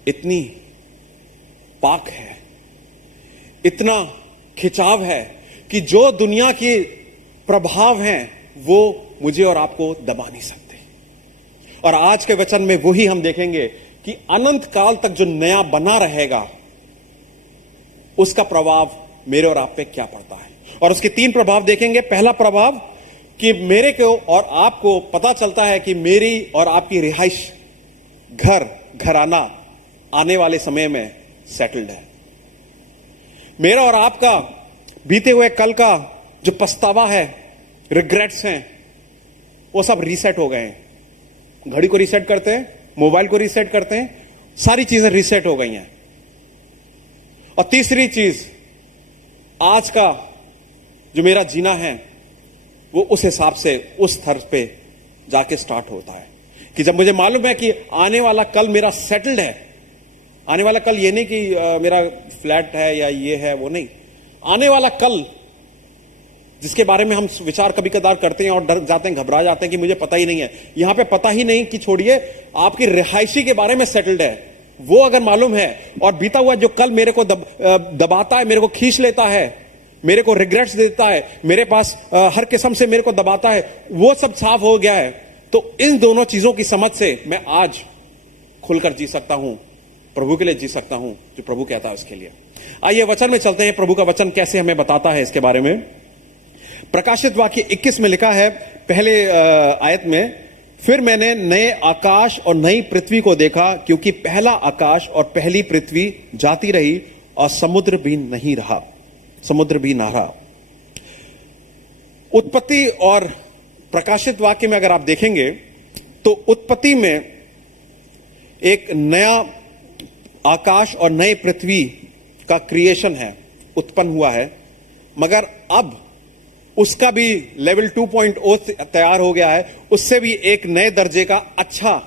इतनी पाक है, इतना खिंचाव है कि जो दुनिया के प्रभाव हैं वो मुझे और आपको दबा नहीं सकते। और आज के वचन में वही हम देखेंगे कि अनंत काल तक जो नया बना रहेगा उसका प्रभाव मेरे और आप पे क्या पड़ता है। और उसके 3 प्रभाव देखेंगे। पहला प्रभाव कि मेरे को और आपको पता चलता है कि मेरी और आपकी रिहाइश, घराना आने वाले समय में सेटल्ड है। मेरा और आपका बीते हुए कल का जो पछतावा है, रिग्रेट्स हैं, वो सब रीसेट हो गए हैं। घड़ी को रीसेट करते हैं, मोबाइल को रीसेट करते हैं, सारी चीजें रीसेट हो गई हैं। और तीसरी चीज, आज का जो मेरा जीना है वो उस हिसाब से, उस स्तर पे जाके स्टार्ट होता है कि जब मुझे मालूम है कि आने वाला कल मेरा सेटल्ड है। आने वाला कल ये नहीं कि मेरा फ्लैट है या ये है, वो नहीं। आने वाला कल जिसके बारे में हम विचार कभी कदार करते हैं और डर जाते हैं, घबरा जाते हैं कि मुझे पता ही नहीं है। यहां पे पता ही नहीं कि छोड़िए, आपकी रिहायशी के बारे में सेटल्ड है, वो अगर मालूम है। और बीता हुआ जो कल मेरे को दबाता है, मेरे को खींच लेता है, मेरे को रिग्रेट्स देता है, मेरे पास हर किस्म से मेरे को दबाता है, वो सब साफ हो गया है। तो इन दोनों चीजों की समझ से मैं आज खुलकर जी सकता हूं, प्रभु के लिए जी सकता हूं, जो प्रभु कहता है उसके लिए। आइए वचन में चलते हैं। प्रभु का वचन कैसे हमें बताता है इसके बारे में। प्रकाशित वाक्य 21 में लिखा है, पहले आयत में, फिर मैंने नए आकाश और नई पृथ्वी को देखा, क्योंकि पहला आकाश और पहली पृथ्वी जाती रही और समुद्र भी नहीं रहा, समुद्र भी ना रहा। उत्पत्ति और प्रकाशित वाक्य में अगर आप देखेंगे तो उत्पत्ति में एक नया आकाश और नई पृथ्वी का क्रिएशन है, उत्पन्न हुआ है। मगर अब उसका भी लेवल 2.0 तैयार हो गया है, उससे भी एक नए दर्जे का अच्छा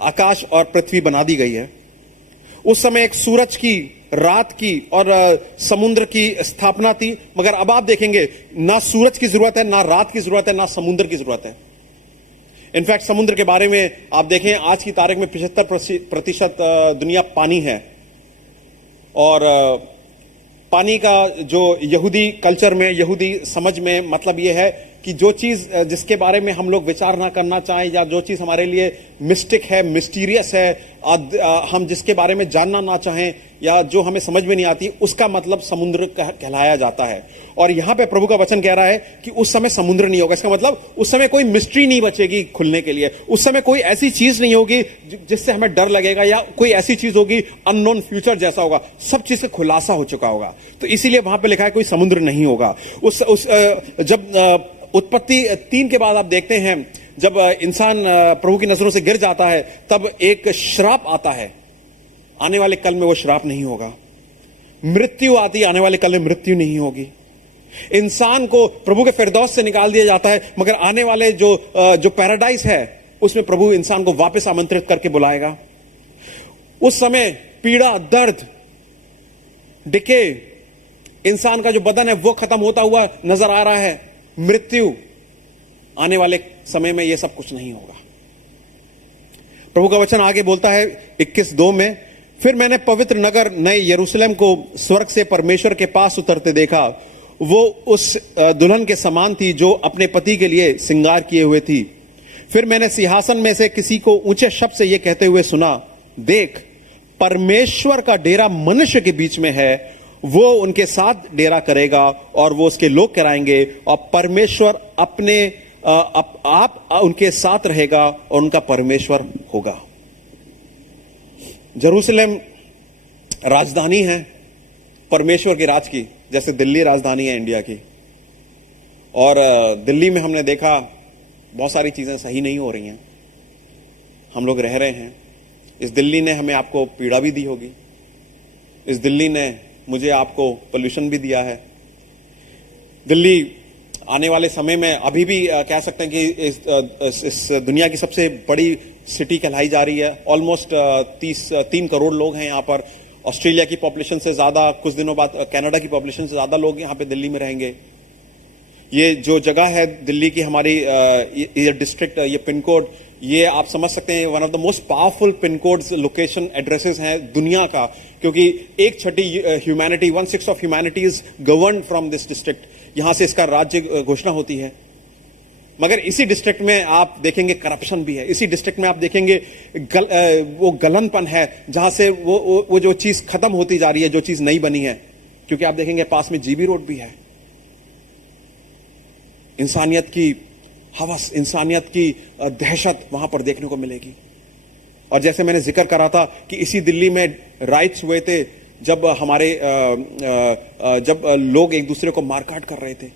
आकाश और पृथ्वी बना दी गई है। उस समय एक सूरज की, रात की और समुद्र की स्थापना थी, मगर अब आप देखेंगे ना सूरज की जरूरत है, ना रात की जरूरत है, ना समुद्र की जरूरत है। इनफैक्ट समुद्र के बारे में आप देखें, आज की तारीख में 75% दुनिया पानी है। और पानी का जो यहूदी कल्चर में, यहूदी समझ में मतलब यह है कि जो चीज जिसके बारे में हम लोग विचार ना करना चाहें, या जो चीज हमारे लिए मिस्टिक है, मिस्टीरियस है, हम जिसके बारे में जानना ना चाहें, या जो हमें समझ में नहीं आती, उसका मतलब समुद्र कहलाया जाता है। और यहां पे प्रभु का वचन कह रहा है कि उस समय समुद्र नहीं होगा। इसका मतलब उस समय कोई मिस्ट्री नहीं बचेगी खुलने के लिए। उस समय कोई ऐसी चीज नहीं होगी जिससे हमें डर लगेगा, या कोई ऐसी चीज होगी अननोन फ्यूचर जैसा होगा। सब चीज का खुलासा हो चुका होगा। तो इसीलिए वहां पे लिखा है कोई समुद्र नहीं होगा। जब उत्पत्ति 3 के बाद आप देखते हैं, जब इंसान प्रभु की नजरों से गिर जाता है, तब एक श्राप आता है। आने वाले कल में वो श्राप नहीं होगा। मृत्यु आती, आने वाले कल में मृत्यु नहीं होगी। इंसान को प्रभु के फिरदौस से निकाल दिया जाता है, मगर आने वाले जो पैराडाइज है उसमें प्रभु इंसान को वापस आमंत्रित करके बुलाएगा। उस समय पीड़ा, दर्द, डिके, इंसान का जो बदन है वो खत्म होता हुआ नजर आ रहा है। मृत्यु, आने वाले समय में यह सब कुछ नहीं होगा। प्रभु का वचन आगे बोलता है 21:2 में, फिर मैंने पवित्र नगर नए यरूशलेम को स्वर्ग से परमेश्वर के पास उतरते देखा। वो उस दुल्हन के समान थी जो अपने पति के लिए श्रृंगार किए हुए थी। फिर मैंने सिंहासन में से किसी को ऊंचे शब्द से यह कहते हुए सुना, देख, परमेश्वर का डेरा मनुष्य के बीच में है, वो उनके साथ डेरा करेगा और वो उसके लोग कराएंगे, और परमेश्वर अपने आप उनके साथ रहेगा और उनका परमेश्वर होगा। जेरूसलम राजधानी है परमेश्वर के राज की, जैसे दिल्ली राजधानी है इंडिया की। और दिल्ली में हमने देखा बहुत सारी चीजें सही नहीं हो रही हैं, हम लोग रह रहे हैं। इस दिल्ली ने हमें आपको पीड़ा भी दी होगी, इस दिल्ली ने मुझे आपको पोल्यूशन भी दिया है। दिल्ली आने वाले समय में अभी भी कह सकते हैं कि इस दुनिया की सबसे बड़ी सिटी कहलाई जा रही है। ऑलमोस्ट 3 करोड़ लोग हैं यहाँ पर। ऑस्ट्रेलिया की पॉपुलेशन से ज्यादा, कुछ दिनों बाद कनाडा की पॉपुलेशन से ज्यादा लोग यहाँ पे दिल्ली में रहेंगे। ये जो जगह है दिल्ली की, हमारी ये डिस्ट्रिक्ट, ये पिन कोड, ये आप समझ सकते हैं one of the most powerful pin codes, location addresses हैं दुनिया का, क्योंकि 1/6 humanity, 1/6 of humanity is govern from this district. यहां से इसका राज्य घोषणा होती है। मगर इसी डिस्ट्रिक्ट में आप देखेंगे करप्शन भी है, इसी डिस्ट्रिक्ट में आप देखेंगे वो गलनपन है, जहां से वो जो चीज खत्म होती जा रही है, जो चीज नहीं बनी है। क्योंकि आप देखेंगे पास में जीबी रोड भी है। इंसानियत की हवस, इंसानियत की दहशत वहां पर देखने को मिलेगी। और जैसे मैंने जिक्र करा था कि इसी दिल्ली में राइट्स हुए थे जब जब लोग एक दूसरे को मारकाट कर रहे थे।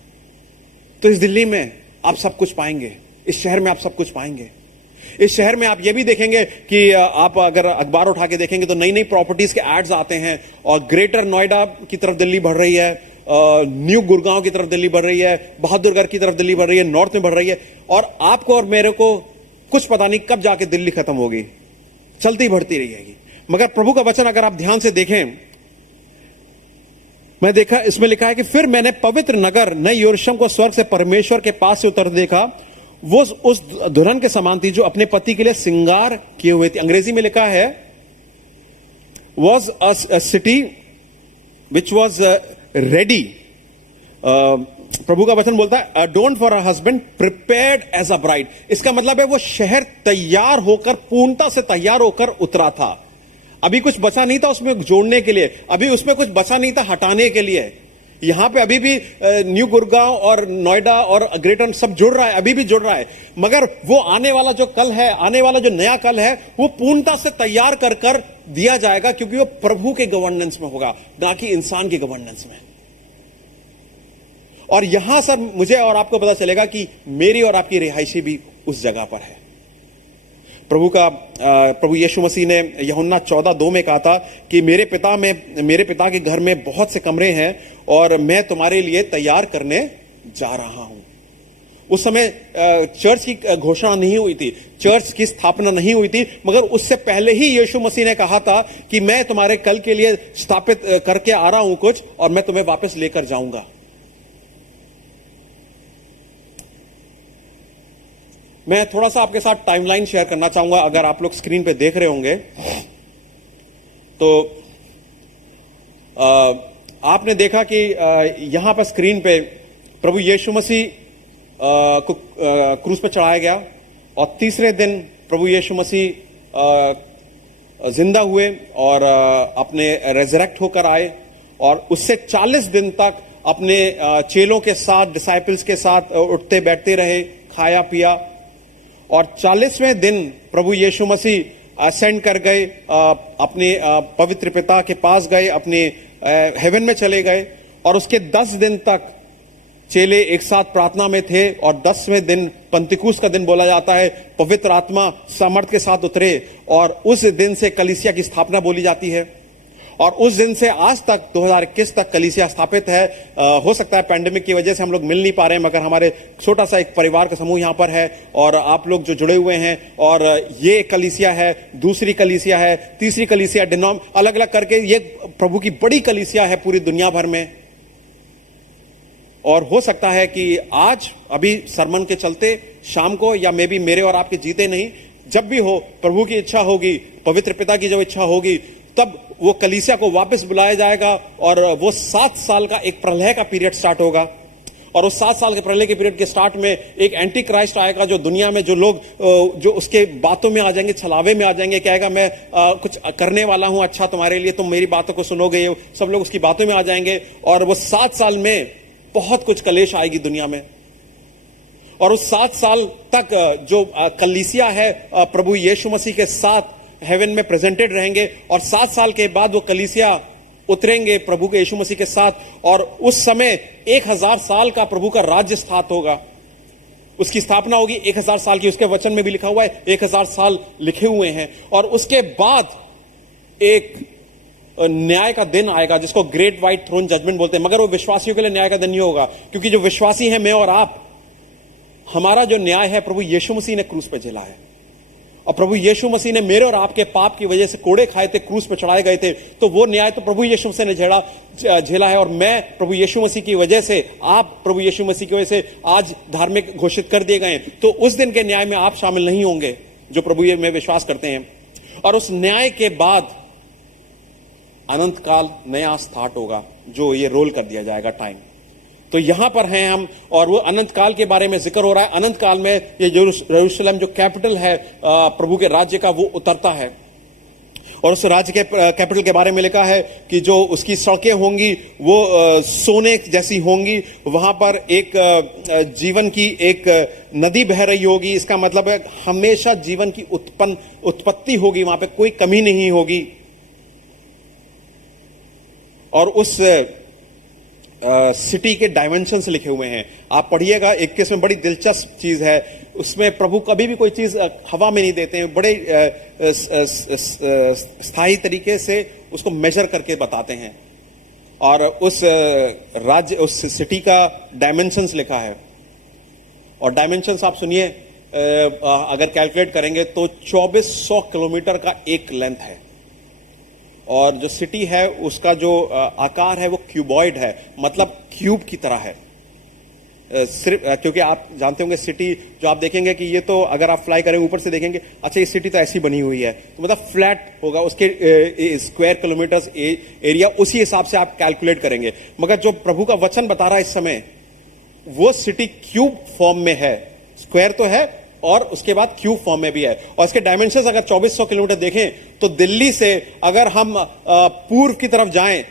तो इस दिल्ली में आप सब कुछ पाएंगे, इस शहर में आप सब कुछ पाएंगे। इस शहर में आप ये भी देखेंगे कि आप अगर अखबार उठा के देखेंगे तो नई नई प्रॉपर्टीज के एड्स आते हैं, और ग्रेटर नोएडा की तरफ दिल्ली बढ़ रही है, न्यू गुड़गांव की तरफ दिल्ली बढ़ रही है, बहादुरगढ़ की तरफ दिल्ली बढ़ रही है, नॉर्थ में बढ़ रही है। और आपको और मेरे को कुछ पता नहीं कब जाके दिल्ली खत्म होगी, चलती बढ़ती रहेगी। मगर प्रभु का वचन अगर आप ध्यान से देखें, मैं देखा इसमें लिखा है कि फिर मैंने पवित्र नगर नई यरूशलेम को स्वर्ग से परमेश्वर के पास से उतर देखा। वो उस दुल्हन के समान थी जो अपने पति के लिए श्रृंगार किए हुए थी। अंग्रेजी में लिखा है was a city which was ready. प्रभु का वचन बोलता है adorned for a husband prepared as a bride. इसका मतलब है वो शहर तैयार होकर, पूर्णता से तैयार होकर उतरा था। अभी कुछ बचा नहीं था उसमें जोड़ने के लिए, अभी उसमें कुछ बचा नहीं था हटाने के लिए। यहां पे अभी भी न्यू गुड़गांव और नोएडा और ग्रेटर सब जुड़ रहा है, अभी भी जुड़ रहा है। मगर वो आने वाला जो कल है, आने वाला जो नया कल है, वो पूर्णता से तैयार कर कर दिया जाएगा, क्योंकि वो प्रभु के गवर्नेंस में होगा, ना कि इंसान के गवर्नेंस में। और यहां सर मुझे और आपको पता चलेगा कि मेरी और आपकी रिहायशी भी उस जगह पर है। प्रभु यीशु मसीह ने यूहन्ना 14:2 में कहा था कि मेरे पिता के घर में बहुत से कमरे हैं और मैं तुम्हारे लिए तैयार करने जा रहा हूं। उस समय चर्च की घोषणा नहीं हुई थी, चर्च की स्थापना नहीं हुई थी, मगर उससे पहले ही यीशु मसीह ने कहा था कि मैं तुम्हारे कल के लिए स्थापित करके आ रहा हूं कुछ, और मैं तुम्हें वापस लेकर जाऊंगा। मैं थोड़ा सा आपके साथ टाइमलाइन शेयर करना चाहूंगा। अगर आप लोग स्क्रीन पे देख रहे होंगे तो आपने देखा कि यहां पर स्क्रीन पे प्रभु यीशु मसीह को क्रूस पर चढ़ाया गया, और तीसरे दिन प्रभु यीशु मसीह जिंदा हुए और अपने रेजरेक्ट होकर आए, और उससे 40 दिन तक अपने चेलों के साथ, डिसाइपल्स के साथ उठते बैठते रहे, खाया पिया। और 40वें दिन प्रभु यीशु मसीह असेंड कर गए, अपने पवित्र पिता के पास गए, अपने हेवन में चले गए, और उसके 10 दिन तक चेले एक साथ प्रार्थना में थे। और 10वें दिन पंतिकुस का दिन बोला जाता है, पवित्र आत्मा सामर्थ के साथ उतरे, और उस दिन से कलीसिया की स्थापना बोली जाती है। और उस दिन से आज तक 2021 तक कलीसिया स्थापित है। हो सकता है पैंडेमिक की वजह से हम लोग मिल नहीं पा रहे हैं, मगर हमारे छोटा सा एक परिवार का समूह यहां पर है, और आप लोग जो जुड़े हुए हैं, और ये कलीसिया है, दूसरी कलीसिया है, तीसरी कलीसिया, डिनोम अलग अलग करके ये प्रभु की बड़ी कलीसिया है पूरी दुनिया भर में। और हो सकता है कि आज अभी सरमन के चलते शाम को, या मे बी मेरे और आपके जीते नहीं, जब भी हो प्रभु की इच्छा होगी, पवित्र पिता की जब इच्छा होगी, तब वो कलीसिया को वापस बुलाया जाएगा, और वो 7 साल का एक प्रलय का पीरियड स्टार्ट होगा। और उस 7 साल के प्रलय के पीरियड के स्टार्ट में एक एंटी क्राइस्ट आएगा, जो दुनिया में जो लोग जो उसके बातों में आ जाएंगे, छलावे में आ जाएंगे, कहेगा मैं कुछ करने वाला हूं अच्छा तुम्हारे लिए, तुम मेरी बातों को सुनोगे। सब लोग उसकी बातों में आ जाएंगे, और वो 7 साल में बहुत कुछ कलेश आएगी दुनिया में। और उस 7 साल तक जो कलीसिया है प्रभु यीशु मसीह के साथ हेवन में प्रेजेंटेड रहेंगे और 7 साल के बाद वो कलीसिया उतरेंगे प्रभु के यीशु मसीह के साथ, और उस समय 1000 साल का प्रभु का राज्य स्थापित होगा, उसकी स्थापना होगी 1000 साल की। उसके वचन में भी लिखा हुआ है 1000 साल लिखे हुए हैं। और उसके बाद एक न्याय का दिन आएगा जिसको ग्रेट व्हाइट थ्रोन जजमेंट बोलते हैं, मगर वो विश्वासियों के लिए न्याय का दिन नहीं होगा, क्योंकि जो विश्वासी हैं, मैं और आप, हमारा जो न्याय है प्रभु यीशु मसीह ने क्रूस पे झेला है। और प्रभु यीशु मसीह ने मेरे और आपके पाप की वजह से कोड़े खाए थे, क्रूस पे चढ़ाए गए थे, तो वो न्याय तो प्रभु यीशु मसीह ने झेला है। और मैं प्रभु यीशु मसीह की वजह से, आप प्रभु यीशु मसीह की वजह से आज धार्मिक घोषित कर दिए गए। तो उस दिन के न्याय में आप शामिल नहीं होंगे जो प्रभु ये में विश्वास करते हैं। और उस न्याय के बाद अनंत काल नया स्टार्ट होगा, जो ये रोल कर दिया जाएगा टाइम। तो यहां पर हैं हम, और वो अनंत काल के बारे में जिक्र हो रहा है। अनंत काल में ये यरूशलेम जो कैपिटल है प्रभु के राज्य का, वो उतरता है। और उस राज्य के कैपिटल के बारे में लिखा है कि जो उसकी सड़कें होंगी वो सोने जैसी होंगी। वहां पर एक जीवन की एक नदी बह रही होगी। इसका मतलब है हमेशा जीवन की उत्पत्ति होगी, वहां पे कोई कमी नहीं होगी। और उस सिटी के डायमेंशंस लिखे हुए हैं, आप पढ़िएगा। 21 में बड़ी दिलचस्प चीज है, उसमें प्रभु कभी भी कोई चीज हवा में नहीं देते हैं, बड़े स्थायी तरीके से उसको मेजर करके बताते हैं। और उस राज्य, उस सिटी का डायमेंशंस लिखा है। और डायमेंशंस आप सुनिए, अगर कैलकुलेट करेंगे तो 2400 किलोमीटर का एक लेंथ है। और जो सिटी है उसका जो आकार है वो क्यूबॉइड है, मतलब क्यूब की तरह है। सिर्फ क्योंकि आप जानते होंगे सिटी जो आप देखेंगे कि ये तो अगर आप फ्लाई करें ऊपर से देखेंगे, अच्छा ये सिटी तो ऐसी बनी हुई है, तो मतलब फ्लैट होगा, उसके स्क्वायर किलोमीटर्स एरिया उसी हिसाब से आप कैलकुलेट करेंगे। मगर जो प्रभु का वचन बता रहा है इस समय, वो सिटी क्यूब फॉर्म में है, स्क्वायर तो है और उसके बाद क्यूब फॉर्म में भी है। और इसके डायमेंशंस अगर 2400 किलोमीटर देखें तो दिल्ली से अगर हम पूर्व की तरफ जाएं,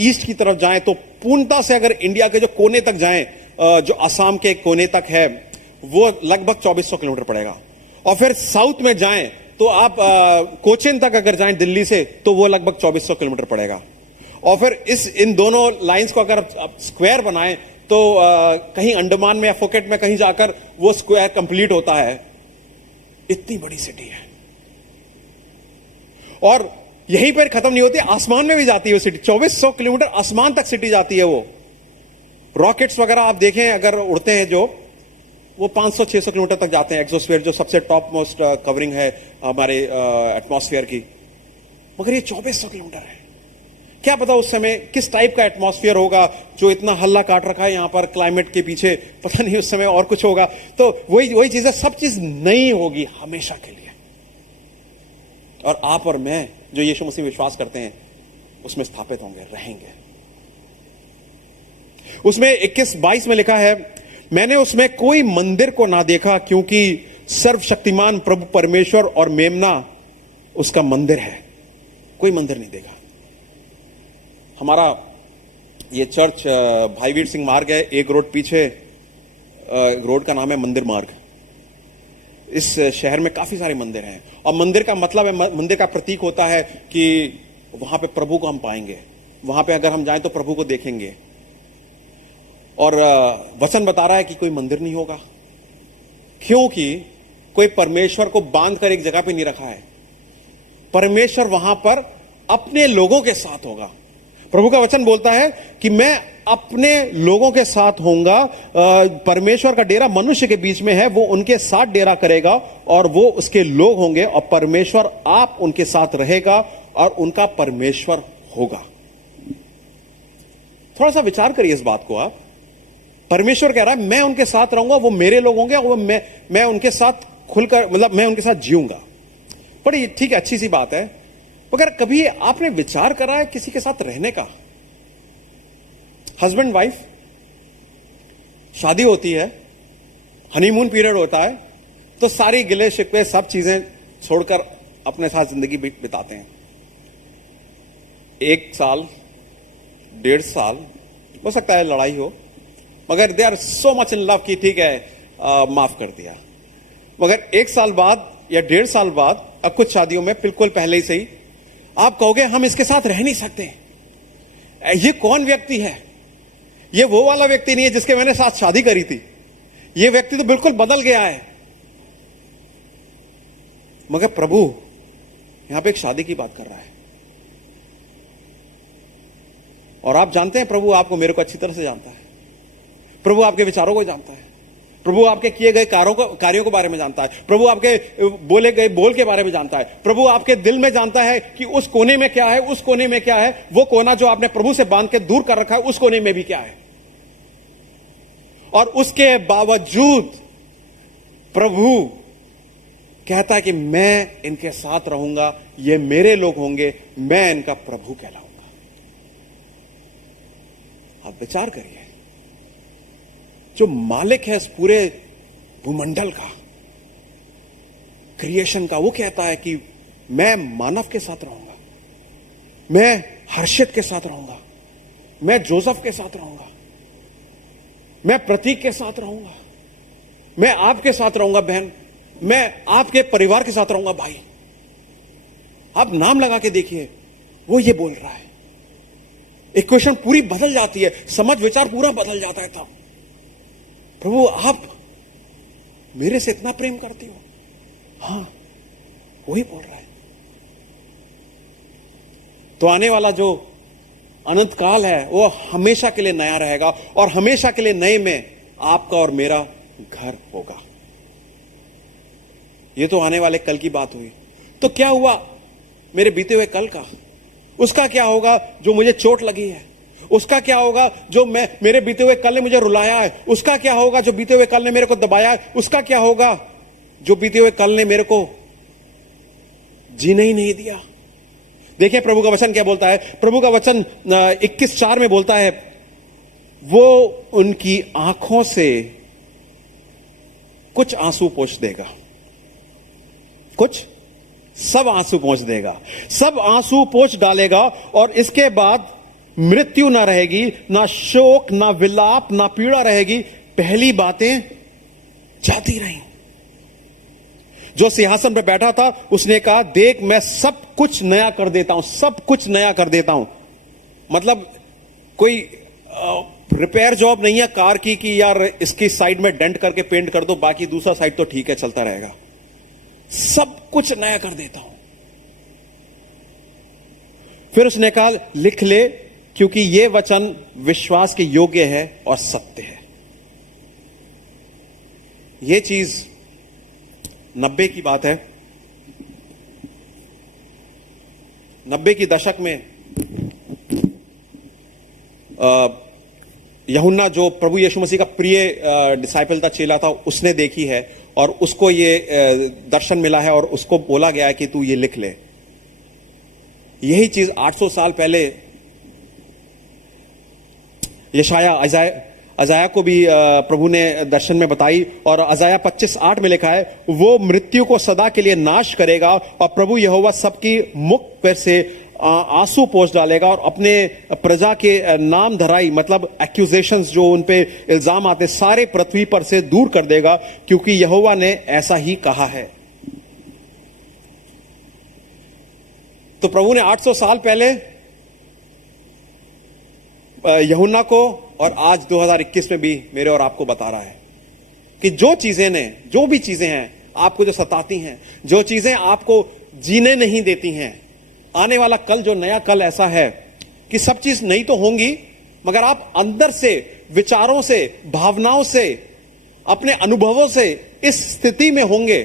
ईस्ट की तरफ जाएं, तो पूर्णता से अगर इंडिया के जो कोने तक जाएं, जो असम के कोने तक है, वो लगभग 2400 किलोमीटर पड़ेगा। और फिर साउथ में जाएं तो आप कोचीन तक अगर जाएं दिल्ली से, तो वो लगभग 2400 किलोमीटर पड़ेगा। और फिर इन दोनों लाइंस को अगर आप स्क्वायर बनाएं तो कहीं अंडमान में या फुकेट में कहीं जाकर वो स्क्वायर कंप्लीट होता है। इतनी बड़ी सिटी है। और यहीं पर खत्म नहीं होती, आसमान में भी जाती है वो सिटी। 2400 किलोमीटर आसमान तक सिटी जाती है। वो रॉकेट्स वगैरह आप देखें अगर उड़ते हैं जो, वो 500-600 किलोमीटर तक जाते हैं। एक्सोस्फीयर जो सबसे टॉप मोस्ट कवरिंग है हमारे एटमॉस्फेयर की, मगर ये 2400 किलोमीटर है। क्या पता उस समय किस टाइप का एटमॉस्फेयर होगा जो इतना हल्ला काट रखा है यहां पर क्लाइमेट के पीछे, पता नहीं उस समय और कुछ होगा। तो वही चीज है, सब चीज नई होगी हमेशा के लिए। और आप और मैं जो यीशु मसीह विश्वास करते हैं उसमें स्थापित होंगे, रहेंगे। उसमें 21-22 में लिखा है, मैंने उसमें कोई मंदिर को ना देखा, क्योंकि सर्वशक्तिमान प्रभु परमेश्वर और मेमना उसका मंदिर है। कोई मंदिर नहीं देखा। हमारा ये चर्च भाई वीर सिंह मार्ग है, एक रोड पीछे रोड का नाम है मंदिर मार्ग। इस शहर में काफी सारे मंदिर हैं, और मंदिर का मतलब है, मंदिर का प्रतीक होता है कि वहां पे प्रभु को हम पाएंगे, वहां पे अगर हम जाएं तो प्रभु को देखेंगे। और वचन बता रहा है कि कोई मंदिर नहीं होगा, क्योंकि कोई परमेश्वर को बांध कर एक जगह पे नहीं रखा है। परमेश्वर वहां पर अपने लोगों के साथ होगा। प्रभु का वचन बोलता है कि मैं अपने लोगों के साथ होऊंगा। परमेश्वर का डेरा मनुष्य के बीच में है, वो उनके साथ डेरा करेगा और वो उसके लोग होंगे, और परमेश्वर आप उनके साथ रहेगा और उनका परमेश्वर होगा। थोड़ा सा विचार करिए इस बात को आप। परमेश्वर कह रहा है मैं उनके साथ रहूंगा, वो मेरे लोग होंगे, और मैं उनके साथ खुलकर, मतलब मैं उनके साथ जीऊंगा। बड़ी ठीक है, अच्छी सी बात है। मगर कभी आपने विचार करा है किसी के साथ रहने का? हस्बैंड वाइफ शादी होती है, हनीमून पीरियड होता है, तो सारी गिले शिकवे सब चीजें छोड़कर अपने साथ जिंदगी बिताते हैं। 1 साल 1.5 साल हो सकता है लड़ाई हो, मगर they are so much in love कि ठीक है माफ कर दिया। मगर 1 साल बाद या 1.5 साल बाद, अब कुछ शादियों में बिल्कुल पहले ही सही, आप कहोगे हम इसके साथ रह नहीं सकते। ये कौन व्यक्ति है? ये वो वाला व्यक्ति नहीं है जिसके मैंने साथ शादी करी थी। ये व्यक्ति तो बिल्कुल बदल गया है। मगर प्रभु यहां पे एक शादी की बात कर रहा है। और आप जानते हैं प्रभु आपको, मेरे को अच्छी तरह से जानता है। प्रभु आपके विचारों को जानता है। प्रभु आपके किए गए कार्यों के बारे में जानता है। प्रभु आपके बोले गए बोल के बारे में जानता है। प्रभु आपके दिल में जानता है कि उस कोने में क्या है, उस कोने में क्या है। वो कोना जो आपने प्रभु से बांध के दूर कर रखा है, उस कोने में भी क्या है। और उसके बावजूद प्रभु कहता है कि मैं इनके साथ रहूंगा, ये मेरे लोग होंगे, मैं इनका प्रभु कहलाऊंगा। आप विचार करिए, जो मालिक है इस पूरे भूमंडल का, क्रिएशन का, वो कहता है कि मैं मानव के साथ रहूंगा, मैं हर्षित के साथ रहूंगा, मैं जोसेफ के साथ रहूंगा, मैं प्रतीक के साथ रहूंगा, मैं आपके साथ रहूंगा बहन, मैं आपके परिवार के साथ रहूंगा भाई। आप नाम लगा के देखिए, वो ये बोल रहा है। इक्वेशन पूरी बदल जाती है, समझ विचार पूरा बदल जाता है। तब प्रभु आप मेरे से इतना प्रेम करती हो? हां, वही बोल रहा है। तो आने वाला जो अनंत काल है वो हमेशा के लिए नया रहेगा, और हमेशा के लिए नए में आपका और मेरा घर होगा। ये तो आने वाले कल की बात हुई। तो क्या हुआ मेरे बीते हुए कल का? उसका क्या होगा जो मुझे चोट लगी है? उसका क्या होगा जो मेरे बीते हुए कल ने मुझे रुलाया है? उसका क्या होगा जो बीते हुए कल ने मेरे को दबाया है? उसका क्या होगा जो बीते हुए कल ने मेरे को जीने ही नहीं दिया? देखिए प्रभु का वचन क्या बोलता है। प्रभु का वचन 21:4 में बोलता है, वो उनकी आंखों से कुछ आंसू पोंछ देगा, कुछ सब आंसू पोंछ देगा, सब आंसू पोंछ डालेगा, और इसके बाद मृत्यु ना रहेगी, ना शोक, ना विलाप, ना पीड़ा रहेगी। पहली बातें जाती रही। जो सिंहासन पर बैठा था उसने कहा, देख मैं सब कुछ नया कर देता हूं, सब कुछ नया कर देता हूं। मतलब कोई रिपेयर जॉब नहीं है कार की कि यार इसकी साइड में डेंट करके पेंट कर दो, बाकी दूसरा साइड तो ठीक है चलता रहेगा। सब कुछ नया कर देता हूं। फिर उसने कहा, लिख ले, क्योंकि यह वचन विश्वास के योग्य है और सत्य है। यह चीज 90 की बात है। 90 की दशक में यूहन्ना जो प्रभु यीशु मसीह का प्रिय डिसाइपल था, चेला था, उसने देखी है और उसको ये दर्शन मिला है और उसको बोला गया है कि तू ये लिख ले। यही चीज 800 साल पहले यशाया अजाया को भी प्रभु ने दर्शन में बताई, और अजाया 25:8 में लिखा है, वो मृत्यु को सदा के लिए नाश करेगा और प्रभु यहोवा सबकी मुख पर से आंसू पोंछ डालेगा और अपने प्रजा के नाम धराई, मतलब एक्यूजेशंस जो उन पे इल्जाम आते, सारे पृथ्वी पर से दूर कर देगा, क्योंकि यहोवा ने ऐसा ही कहा है। तो प्रभु ने 800 साल पहले यूहन्ना को, और आज 2021 में भी मेरे और आपको बता रहा है कि जो भी चीजें हैं आपको जो सताती हैं, जो चीजें आपको जीने नहीं देती हैं, आने वाला कल, जो नया कल ऐसा है कि सब चीज नहीं तो होंगी, मगर आप अंदर से, विचारों से, भावनाओं से, अपने अनुभवों से इस स्थिति में होंगे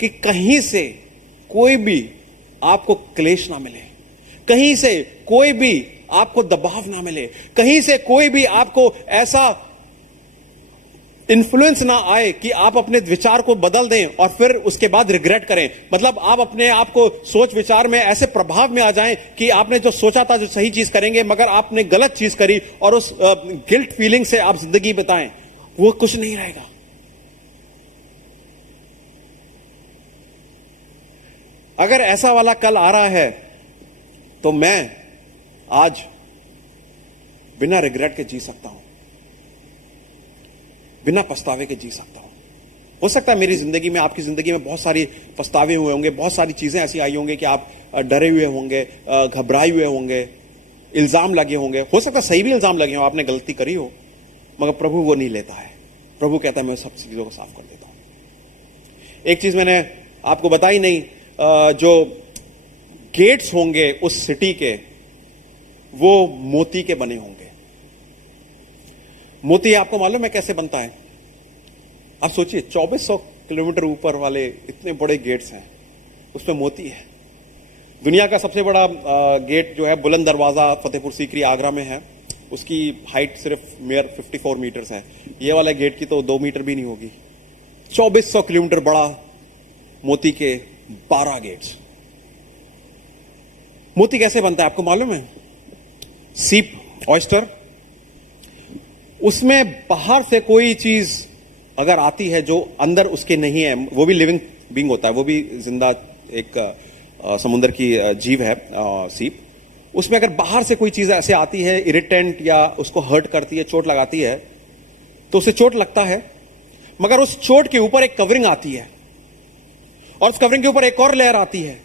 कि कहीं से कोई भी आपको क्लेश ना मिले, कहीं से कोई भी आपको दबाव ना मिले, कहीं से कोई भी आपको ऐसा इन्फ्लुएंस ना आए कि आप अपने विचार को बदल दें और फिर उसके बाद रिग्रेट करें। मतलब आप अपने आप को सोच विचार में ऐसे प्रभाव में आ जाएं कि आपने जो सोचा था जो सही चीज करेंगे, मगर आपने गलत चीज करी, और उस गिल्ट फीलिंग से आप जिंदगी बिताएं, वो कुछ नहीं रहेगा। अगर ऐसा वाला कल आ रहा है तो मैं आज बिना रिग्रेट के जी सकता हूं, बिना पछतावे के जी सकता हूं। हो सकता है मेरी जिंदगी में, आपकी जिंदगी में बहुत सारी पछतावे हुए होंगे, बहुत सारी चीजें ऐसी आई होंगी कि आप डरे हुए होंगे, घबराए हुए होंगे, इल्जाम लगे होंगे। हो सकता है सही भी इल्जाम लगे हो, आपने गलती करी हो, मगर प्रभु वो नहीं लेता है। प्रभु कहता है मैं सब चीजों को साफ कर देता हूं। एक चीज मैंने आपको बताई नहीं, जो गेट्स होंगे उस सिटी के, वो मोती के बने होंगे। मोती आपको मालूम है कैसे बनता है? आप सोचिए 2400 किलोमीटर ऊपर वाले इतने बड़े गेट्स हैं, उसमें मोती है। दुनिया का सबसे बड़ा गेट जो है बुलंद दरवाजा फतेहपुर सीकरी आगरा में है, उसकी हाइट सिर्फ मेयर 54 मीटर्स है। ये वाला गेट की तो 2 मीटर भी नहीं होगी। 2400 किलोमीटर बड़ा मोती के 12 गेट्स। मोती कैसे बनता है आपको मालूम है? सीप, ऑयस्टर, उसमें बाहर से कोई चीज अगर आती है जो अंदर उसके नहीं है, वो भी लिविंग बीइंग होता है, वो भी जिंदा एक समुद्र की जीव है सीप। उसमें अगर बाहर से कोई चीज ऐसे आती है, इरिटेंट या उसको हर्ट करती है, चोट लगाती है, तो उसे चोट लगता है, मगर उस चोट के ऊपर एक कवरिंग आती है, और उस कवरिंग के ऊपर एक और लेयर आती है,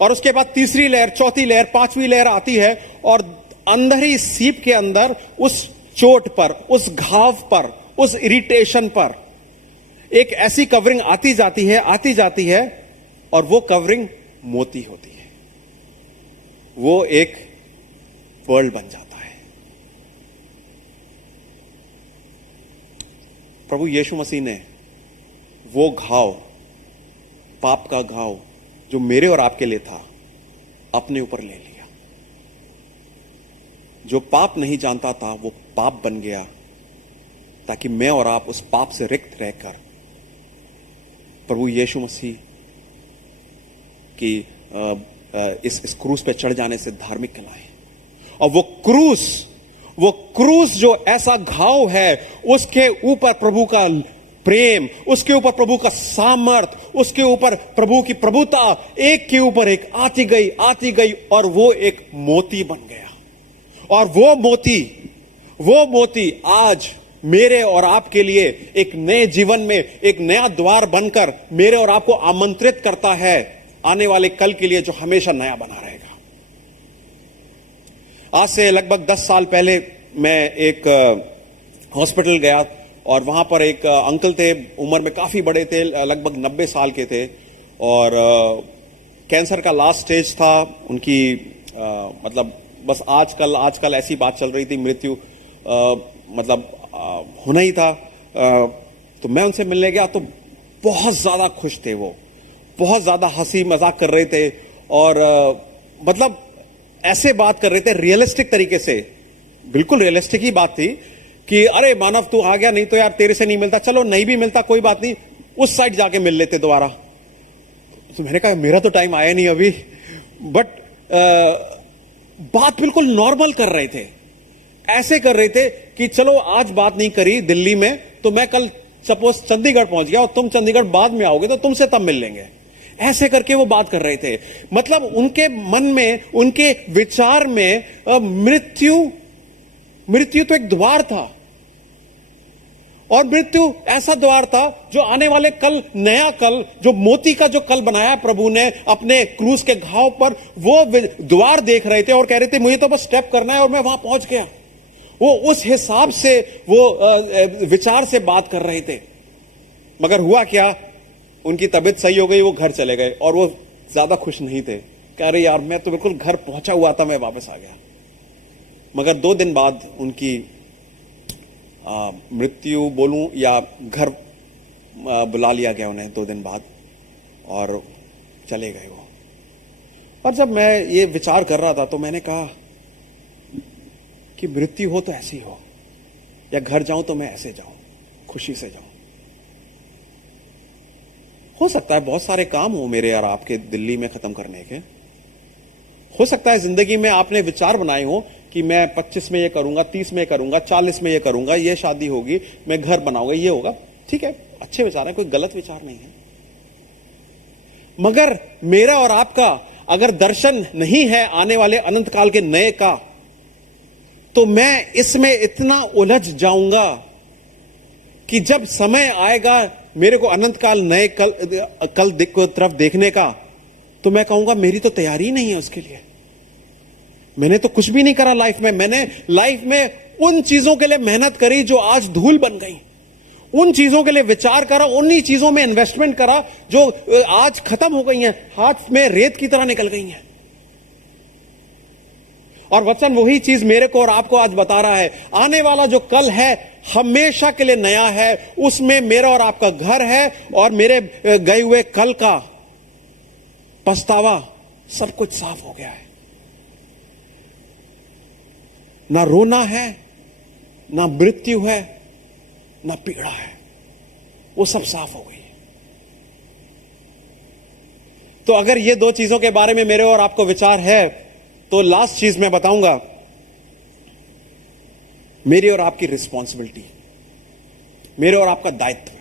और उसके बाद तीसरी लेयर, चौथी लेयर, पांचवी लेयर आती है, और अंदर ही सीप के अंदर उस चोट पर, उस घाव पर, उस इरिटेशन पर एक ऐसी कवरिंग आती जाती है, और वो कवरिंग मोती होती है। वो एक वर्ल्ड बन जाता है। प्रभु यीशु मसीह ने वो घाव, पाप का घाव जो मेरे और आपके लिए था, अपने ऊपर ले लिया। जो पाप नहीं जानता था वो पाप बन गया, ताकि मैं और आप उस पाप से रिक्त रहकर प्रभु यीशु मसीह की इस क्रूस पे चढ़ जाने से धार्मिक कहलाए। और वो क्रूस जो ऐसा घाव है, उसके ऊपर प्रभु का प्रेम, उसके ऊपर प्रभु का सामर्थ, उसके ऊपर प्रभु की प्रभुता एक के ऊपर एक आती गई, और वो एक मोती बन गया। और वो मोती आज मेरे और आपके लिए एक नए जीवन में एक नया द्वार बनकर मेरे और आपको आमंत्रित करता है आने वाले कल के लिए, जो हमेशा नया बना रहेगा। आज से लगभग 10 साल पहले मैं एक हॉस्पिटल गया, और वहां पर एक अंकल थे, उम्र में काफी बड़े थे, लगभग 90 साल के थे, और कैंसर का लास्ट स्टेज था उनकी। मतलब बस आजकल ऐसी बात चल रही थी, मृत्यु होना ही था। तो मैं उनसे मिलने गया तो बहुत ज्यादा खुश थे, वो बहुत ज्यादा हंसी मजाक कर रहे थे, और मतलब ऐसे बात कर रहे थे रियलिस्टिक तरीके से, बिल्कुल रियलिस्टिक ही बात थी कि अरे मानव तू आ गया, नहीं तो यार तेरे से नहीं मिलता, चलो नहीं भी मिलता कोई बात नहीं, उस साइड जाके मिल लेते दोबारा। तो मैंने कहा मेरा तो टाइम आया नहीं अभी, बट बात बिल्कुल नॉर्मल कर रहे थे, ऐसे कर रहे थे कि चलो आज बात नहीं करी दिल्ली में, तो मैं कल सपोज चंडीगढ़ पहुंच गया और तुम चंडीगढ़ बाद में आओगे तो तुमसे तब मिल लेंगे। ऐसे करके वो बात कर रहे थे। मतलब उनके मन में, उनके विचार में मृत्यु तो एक द्वार था, और मृत्यु ऐसा द्वार था जो आने वाले कल, नया कल, जो मोती का जो कल बनाया प्रभु ने अपने क्रूस के घाव पर, वो द्वार देख रहे थे और कह रहे थे मुझे तो बस स्टेप करना है और मैं वहां पहुंच गया। वो उस हिसाब से, वो विचार से बात कर रहे थे। मगर हुआ क्या, उनकी तबीयत सही हो गई, वो घर चले गए, और वो ज्यादा खुश नहीं थे। कह रहे यार मैं तो बिल्कुल घर पहुंचा हुआ था, मैं वापस आ गया। मगर 2 दिन बाद उनकी मृत्यु बोलूं या घर बुला लिया गया उन्हें 2 दिन बाद, और चले गए वो। और जब मैं ये विचार कर रहा था तो मैंने कहा कि मृत्यु हो तो ऐसी हो, या घर जाऊं तो मैं ऐसे जाऊं, खुशी से जाऊं। हो सकता है बहुत सारे काम हो मेरे और आपके दिल्ली में खत्म करने के। हो सकता है जिंदगी में आपने विचार बनाए हो कि मैं 25 में ये करूंगा, 30 में ये करूंगा, 40 में ये करूंगा, ये शादी होगी, मैं घर बनाऊंगा, ये होगा। ठीक है, अच्छे विचार हैं, कोई गलत विचार नहीं है। मगर मेरा और आपका अगर दर्शन नहीं है आने वाले अनंत काल के नए का, तो मैं इसमें इतना उलझ जाऊंगा कि जब समय आएगा मेरे को अनंत काल नए कल को तरफ देखने का, तो मैं कहूंगा मेरी तो तैयारी ही नहीं है उसके लिए। मैंने तो कुछ भी नहीं करा लाइफ में। मैंने लाइफ में उन चीजों के लिए मेहनत करी जो आज धूल बन गई, उन चीजों के लिए विचार करा, उन्हीं चीजों में इन्वेस्टमेंट करा जो आज खत्म हो गई हैं, हाथ में रेत की तरह निकल गई हैं। और वचन वही चीज मेरे को और आपको आज बता रहा है, आने वाला जो कल है हमेशा के लिए नया है, उसमें मेरा और आपका घर है, और मेरे गए हुए कल का पछतावा सब कुछ साफ हो गया है। ना रोना है, ना मृत्यु है, ना पीड़ा है, वो सब साफ हो गई है। तो अगर ये दो चीजों के बारे में मेरे और आपको विचार है, तो लास्ट चीज मैं बताऊंगा, मेरी और आपकी रिस्पॉन्सिबिलिटी, मेरे और आपका दायित्व।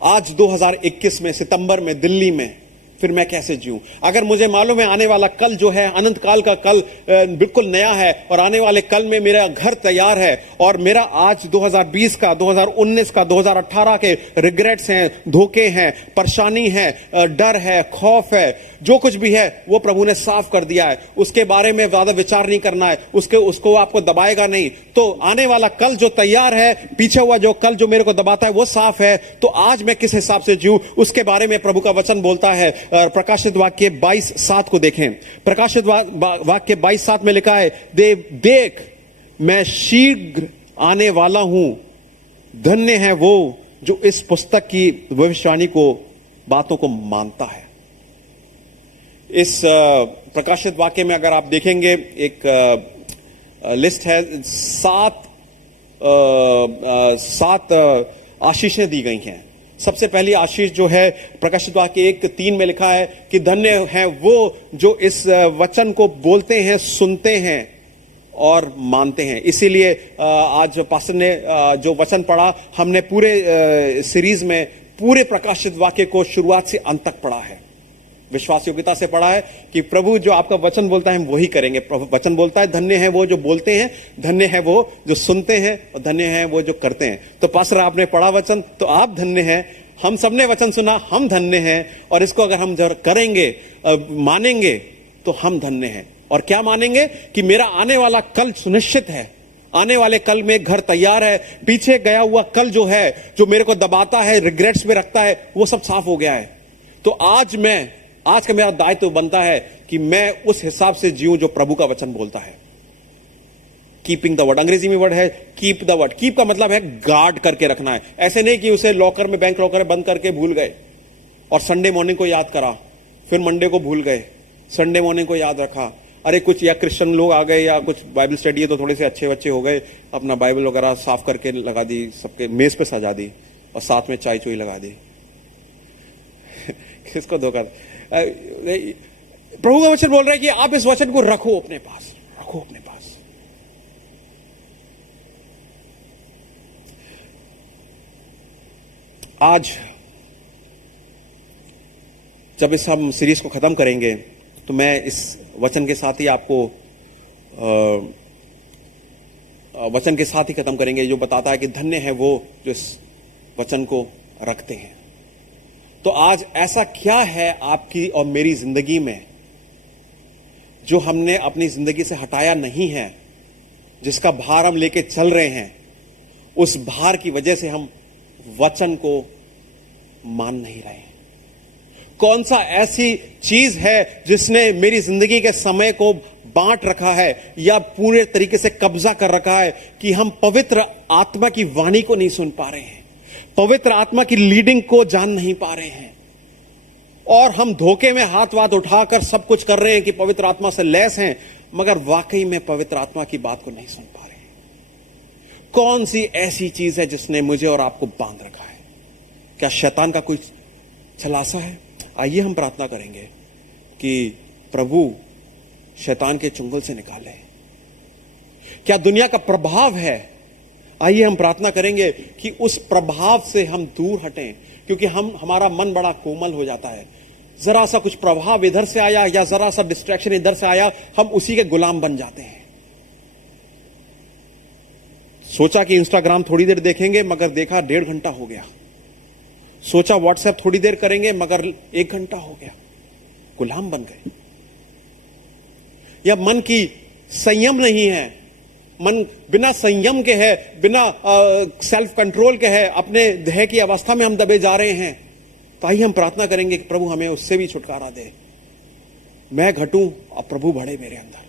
आज 2021 में सितंबर में दिल्ली में फिर मैं कैसे जीऊं? अगर मुझे मालूम है आने वाला कल जो है, अनंत काल का कल बिल्कुल नया है, और आने वाले कल में मेरा घर तैयार है, और मेरा आज 2020 का, 2019 का, 2018 के रिग्रेट्स हैं, धोखे हैं, परेशानी है, डर है, खौफ है, जो कुछ भी है वो प्रभु ने साफ कर दिया है। उसके बारे में ज्यादा विचार नहीं करना है, उसको आपको दबाएगा नहीं। तो आने वाला कल जो तैयार है, पीछे हुआ जो कल जो मेरे को दबाता है वो साफ है। तो आज मैं किस हिसाब से जीऊं, उसके बारे में प्रभु का वचन बोलता है। प्रकाशित वाक्य 22:7 को देखें। प्रकाशित वाक्य 22:7 में लिखा है, देख मैं शीघ्र आने वाला हूं, धन्य है वो जो इस पुस्तक की भविष्यवाणी को, बातों को मानता है। इस प्रकाशित वाक्य में अगर आप देखेंगे, एक लिस्ट है, सात आशीषें दी गई हैं। सबसे पहली आशीष जो है प्रकाशित वाक्य 1:3 में लिखा है कि धन्य है वो जो इस वचन को बोलते हैं, सुनते हैं और मानते हैं। इसीलिए आज पास्टर ने जो वचन पढ़ा, हमने पूरे सीरीज में पूरे प्रकाशित वाक्य को शुरुआत से अंत तक पढ़ा है, विश्वास योग्यता से पढ़ा है कि प्रभु जो आपका वचन बोलता है हम वही करेंगे। वचन बोलता है धन्य है वो जो बोलते हैं, धन्य है वो जो सुनते हैं, और धन्य है वो जो करते हैं। तो पास्टर आपने पढ़ा वचन, तो आप धन्य हैं। हम सबने वचन सुना, हम धन्य हैं। और इसको अगर हम जरूर करेंगे, मानेंगे, तो हम धन्य हैं। और क्या मानेंगे? कि मेरा आने वाला कल सुनिश्चित है, आने वाले कल में घर तैयार है, पीछे गया हुआ कल जो है, जो मेरे को दबाता है, रिग्रेट्स में रखता है, वो सब साफ हो गया है। तो आज का मेरा दायित्व बनता है कि मैं उस हिसाब से जीऊं जो प्रभु का वचन बोलता है। कीपिंग द वर्ड, अंग्रेजी में वर्ड है कीप द वर्ड। कीप का मतलब है गार्ड करके रखना है। ऐसे नहीं कि उसे लॉकर में, बैंक लॉकर में बंद करके भूल गए और संडे मॉर्निंग को याद करा, फिर मंडे को भूल गए, संडे मॉर्निंग को याद रखा। अरे कुछ या क्रिश्चियन लोग आ गए या कुछ बाइबल स्टडी है तो थोड़े से अच्छे बच्चे हो गए, अपना बाइबल वगैरह साफ करके लगा दी, सबके मेज पे सजा दी और साथ में चाय चुई लगा दी। किसको धोखा? प्रभु का वचन बोल रहा है कि आप इस वचन को रखो अपने पास, रखो अपने पास। आज जब इस हम सीरीज को खत्म करेंगे तो मैं इस वचन के साथ ही आपको वचन के साथ ही खत्म करेंगे जो बताता है कि धन्य है वो जो इस वचन को रखते हैं। तो आज ऐसा क्या है आपकी और मेरी जिंदगी में जो हमने अपनी जिंदगी से हटाया नहीं है, जिसका भार हम लेके चल रहे हैं, उस भार की वजह से हम वचन को मान नहीं रहे? कौन सा ऐसी चीज है जिसने मेरी जिंदगी के समय को बांट रखा है या पूरे तरीके से कब्जा कर रखा है कि हम पवित्र आत्मा की वाणी को नहीं सुन पा रहे हैं, पवित्र आत्मा की लीडिंग को जान नहीं पा रहे हैं, और हम धोखे में हाथ वाथ उठाकर सब कुछ कर रहे हैं कि पवित्र आत्मा से लैस हैं, मगर वाकई में पवित्र आत्मा की बात को नहीं सुन पा रहे हैं? कौन सी ऐसी चीज है जिसने मुझे और आपको बांध रखा है? क्या शैतान का कोई छलासा है? आइए हम प्रार्थना करेंगे कि प्रभु शैतान के चुंगल से निकाले। क्या दुनिया का प्रभाव है? आइए हम प्रार्थना करेंगे कि उस प्रभाव से हम दूर हटें, क्योंकि हमारा मन बड़ा कोमल हो जाता है। जरा सा कुछ प्रभाव इधर से आया या जरा सा डिस्ट्रैक्शन इधर से आया, हम उसी के गुलाम बन जाते हैं। सोचा कि इंस्टाग्राम थोड़ी देर देखेंगे, मगर देखा 1.5 घंटा हो गया। सोचा व्हाट्सएप थोड़ी देर करेंगे, मगर 1 घंटा हो गया, गुलाम बन गए। या मन की संयम नहीं है, मन बिना संयम के है, बिना सेल्फ कंट्रोल के है, अपने देह की अवस्था में हम दबे जा रहे हैं। तो आइए हम प्रार्थना करेंगे कि प्रभु हमें उससे भी छुटकारा दे। मैं घटूं और प्रभु बढ़े मेरे अंदर।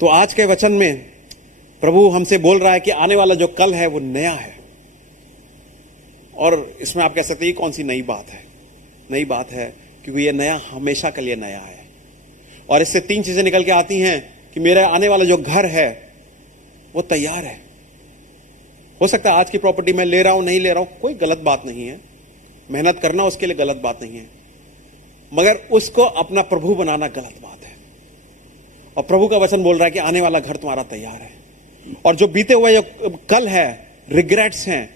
तो आज के वचन में प्रभु हमसे बोल रहा है कि आने वाला जो कल है वो नया है। और इसमें आप कह सकते हैं कौन सी नई बात है? नई बात है क्योंकि ये नया हमेशा के लिए नया है। और इससे 3 चीजें निकल के आती हैं कि मेरा आने वाला जो घर है वो तैयार है। हो सकता है आज की प्रॉपर्टी मैं ले रहा हूं, नहीं ले रहा हूं, कोई गलत बात नहीं है, मेहनत करना उसके लिए गलत बात नहीं है, मगर उसको अपना प्रभु बनाना गलत बात है। और प्रभु का वचन बोल रहा है कि आने वाला घर तुम्हारा तैयार है। और जो बीते हुए जो कल है, रिग्रेट्स हैं,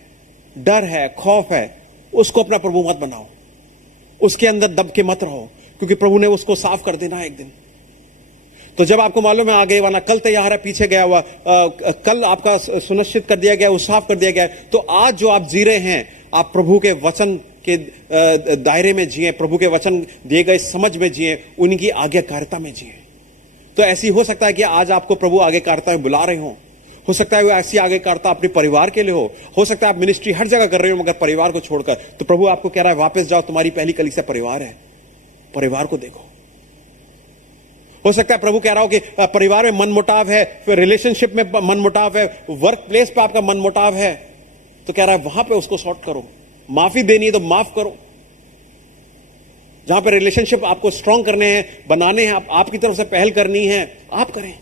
डर है, खौफ है, उसको अपना प्रभु मत बनाओ, उसके अंदर दब के मत रहो, क्योंकि प्रभु ने उसको साफ कर देना है एक दिन। तो जब आपको मालूम है आगे वाला कल तैयार है, पीछे गया हुआ कल आपका सुनिश्चित कर दिया गया, वो साफ कर दिया गया है, तो आज जो आप जी रहे हैं, आप प्रभु के वचन के दायरे में जिए, प्रभु के वचन दिए गए समझ में जिए, उनकी आज्ञाकारिता में जिए। तो ऐसी हो सकता है कि आज आपको प्रभु आज्ञाकारिता में बुला रहे हो सकता है वो ऐसी आज्ञाकारिता अपने परिवार के लिए हो सकता है आप मिनिस्ट्री हर जगह कर रहे हो मगर परिवार को छोड़कर। तो प्रभु आपको कह रहा है वापस जाओ, तुम्हारी पहली कलीसिया परिवार है, परिवार को देखो। हो सकता है प्रभु कह रहा हो कि परिवार में मनमुटाव है, फिर रिलेशनशिप में मनमुटाव है, वर्क प्लेस पे आपका मनमुटाव है, तो कह रहा है वहां पे उसको सॉर्ट करो। माफी देनी है तो माफ करो। जहां पे रिलेशनशिप आपको स्ट्रांग करने हैं, बनाने हैं, आपकी तरफ से पहल करनी है, आप करें।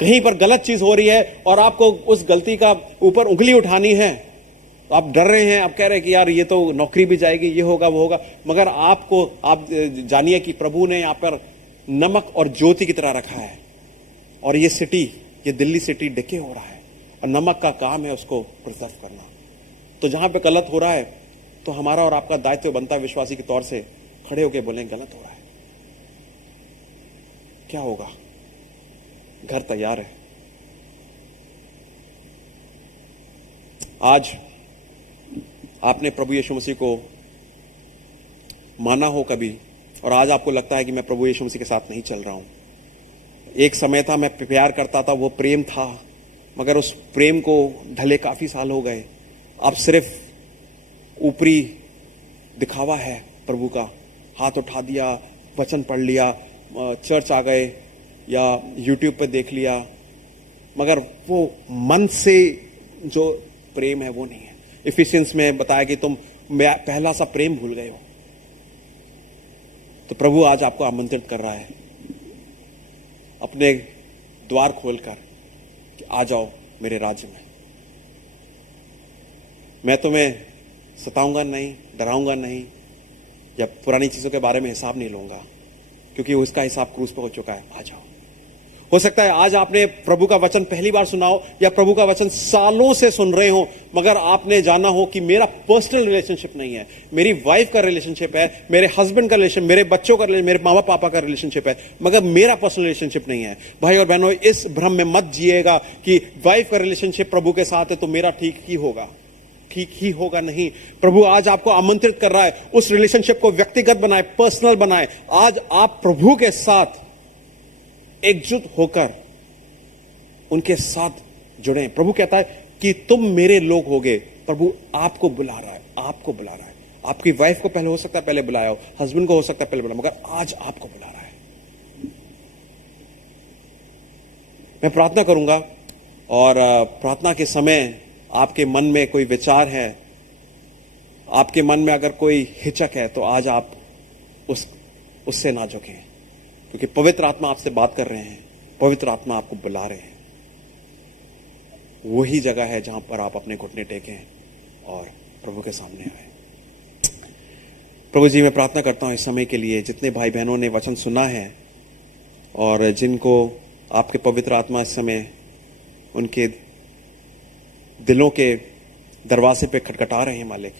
कहीं पर गलत चीज हो रही है और आपको उस गलती का ऊपर उंगली उठानी है, तो आप डर रहे हैं, आप कह रहे हैं कि यार ये तो नौकरी भी जाएगी, ये होगा वो होगा, मगर आप जानिए कि प्रभु ने यहां पर नमक और ज्योति की तरह रखा है। और ये सिटी, ये दिल्ली सिटी डिके हो रहा है और नमक का काम है उसको प्रिजर्व करना। तो जहां पे गलत हो रहा है तो हमारा और आपका दायित्व बनता है विश्वासी के तौर से खड़े होकर बोलें गलत हो रहा है, क्या होगा? घर तैयार है। आज आपने प्रभु यीशु मसीह को माना हो कभी, और आज आपको लगता है कि मैं प्रभु यीशु मसीह के साथ नहीं चल रहा हूं। एक समय था मैं प्यार करता था, वो प्रेम था, मगर उस प्रेम को ढले काफी साल हो गए। अब सिर्फ ऊपरी दिखावा है प्रभु का, हाथ उठा दिया, वचन पढ़ लिया, चर्च आ गए या यूट्यूब पे देख लिया, मगर वो मन से जो प्रेम है वो नहीं है। इफिशियंस में बताया कि तुम पहला सा प्रेम भूल गए हो। तो प्रभु आज आपको आमंत्रित कर रहा है अपने द्वार खोलकर कि आ जाओ मेरे राज्य में। मैं तुम्हें सताऊंगा नहीं, डराऊंगा नहीं, या पुरानी चीजों के बारे में हिसाब नहीं लूंगा, क्योंकि उसका हिसाब क्रूस पर हो चुका है। आ जाओ। हो सकता है आज आपने प्रभु का वचन पहली बार सुना हो, या प्रभु का वचन सालों से सुन रहे हो, मगर आपने जाना हो कि मेरा पर्सनल रिलेशनशिप नहीं है, मेरी वाइफ का रिलेशनशिप है, मेरे हस्बैंड का रिलेशन, मेरे बच्चों का, मेरे मामा पापा का रिलेशनशिप है, मगर मेरा पर्सनल रिलेशनशिप नहीं है। भाई और बहनों, इस भ्रम में मत जिएगा कि वाइफ का रिलेशनशिप प्रभु के साथ है तो मेरा ठीक ही होगा। ठीक ही होगा नहीं। प्रभु आज आपको आमंत्रित कर रहा है उस रिलेशनशिप को व्यक्तिगत बनाए, पर्सनल बनाए। आज आप प्रभु के साथ एकजुट होकर उनके साथ जुड़े। प्रभु कहता है कि तुम मेरे लोग होगे। प्रभु आपको बुला रहा है, आपको बुला रहा है। आपकी वाइफ को पहले हो सकता है पहले बुलाया हो, हस्बैंड को हो सकता है पहले बुलाया, मगर आज आपको बुला रहा है। मैं प्रार्थना करूंगा और प्रार्थना के समय आपके मन में कोई विचार है, आपके मन में अगर कोई हिचक है, तो आज आप उससे ना झुकें, क्योंकि पवित्र आत्मा आपसे बात कर रहे हैं, पवित्र आत्मा आपको बुला रहे हैं। वही जगह है जहां पर आप अपने घुटने टेकें और प्रभु के सामने आए। प्रभु जी, मैं प्रार्थना करता हूं इस समय के लिए जितने भाई बहनों ने वचन सुना है और जिनको आपके पवित्र आत्मा इस समय उनके दिलों के दरवाजे पे खटखटा रहे हैं मालिक,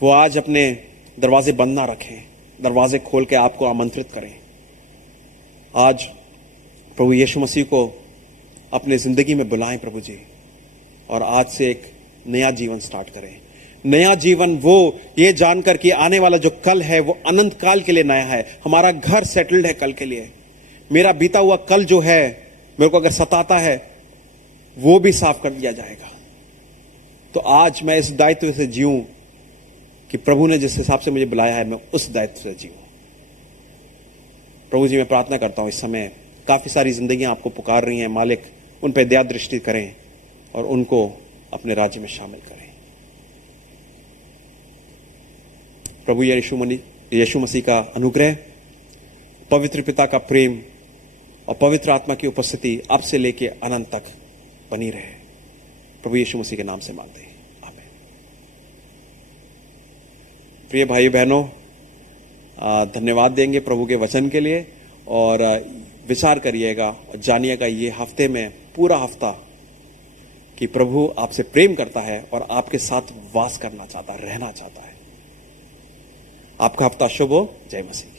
वो आज अपने दरवाजे बंद ना रखें, दरवाजे खोल के आपको आमंत्रित करें। आज प्रभु यीशु मसीह को अपने जिंदगी में बुलाएं प्रभु जी, और आज से एक नया जीवन स्टार्ट करें। नया जीवन वो ये जानकर कि आने वाला जो कल है वो अनंत काल के लिए नया है। हमारा घर सेटल्ड है कल के लिए। मेरा बीता हुआ कल जो है मेरे को अगर सताता है वो भी साफ कर दिया जाएगा। तो आज मैं इस दायित्व से जीऊं कि प्रभु ने जिस हिसाब से मुझे बुलाया है मैं उस दायित्व से जीऊं। प्रभु जी मैं प्रार्थना करता हूं, इस समय काफी सारी जिंदगियां आपको पुकार रही हैं, मालिक उन पर दया दृष्टि करें और उनको अपने राज्य में शामिल करें। प्रभु यीशु मसीह का अनुग्रह, पवित्र पिता का प्रेम और पवित्र आत्मा की उपस्थिति अब से लेके अनंत तक बनी रहे। प्रभु यीशु मसीह के नाम से मांगते हैं, आमीन। प्रिय भाई बहनों, धन्यवाद देंगे प्रभु के वचन के लिए और विचार करिएगा और जानिएगा ये हफ्ते में पूरा हफ्ता कि प्रभु आपसे प्रेम करता है और आपके साथ वास करना चाहता है, रहना चाहता है। आपका हफ्ता शुभ हो। जय मसीह।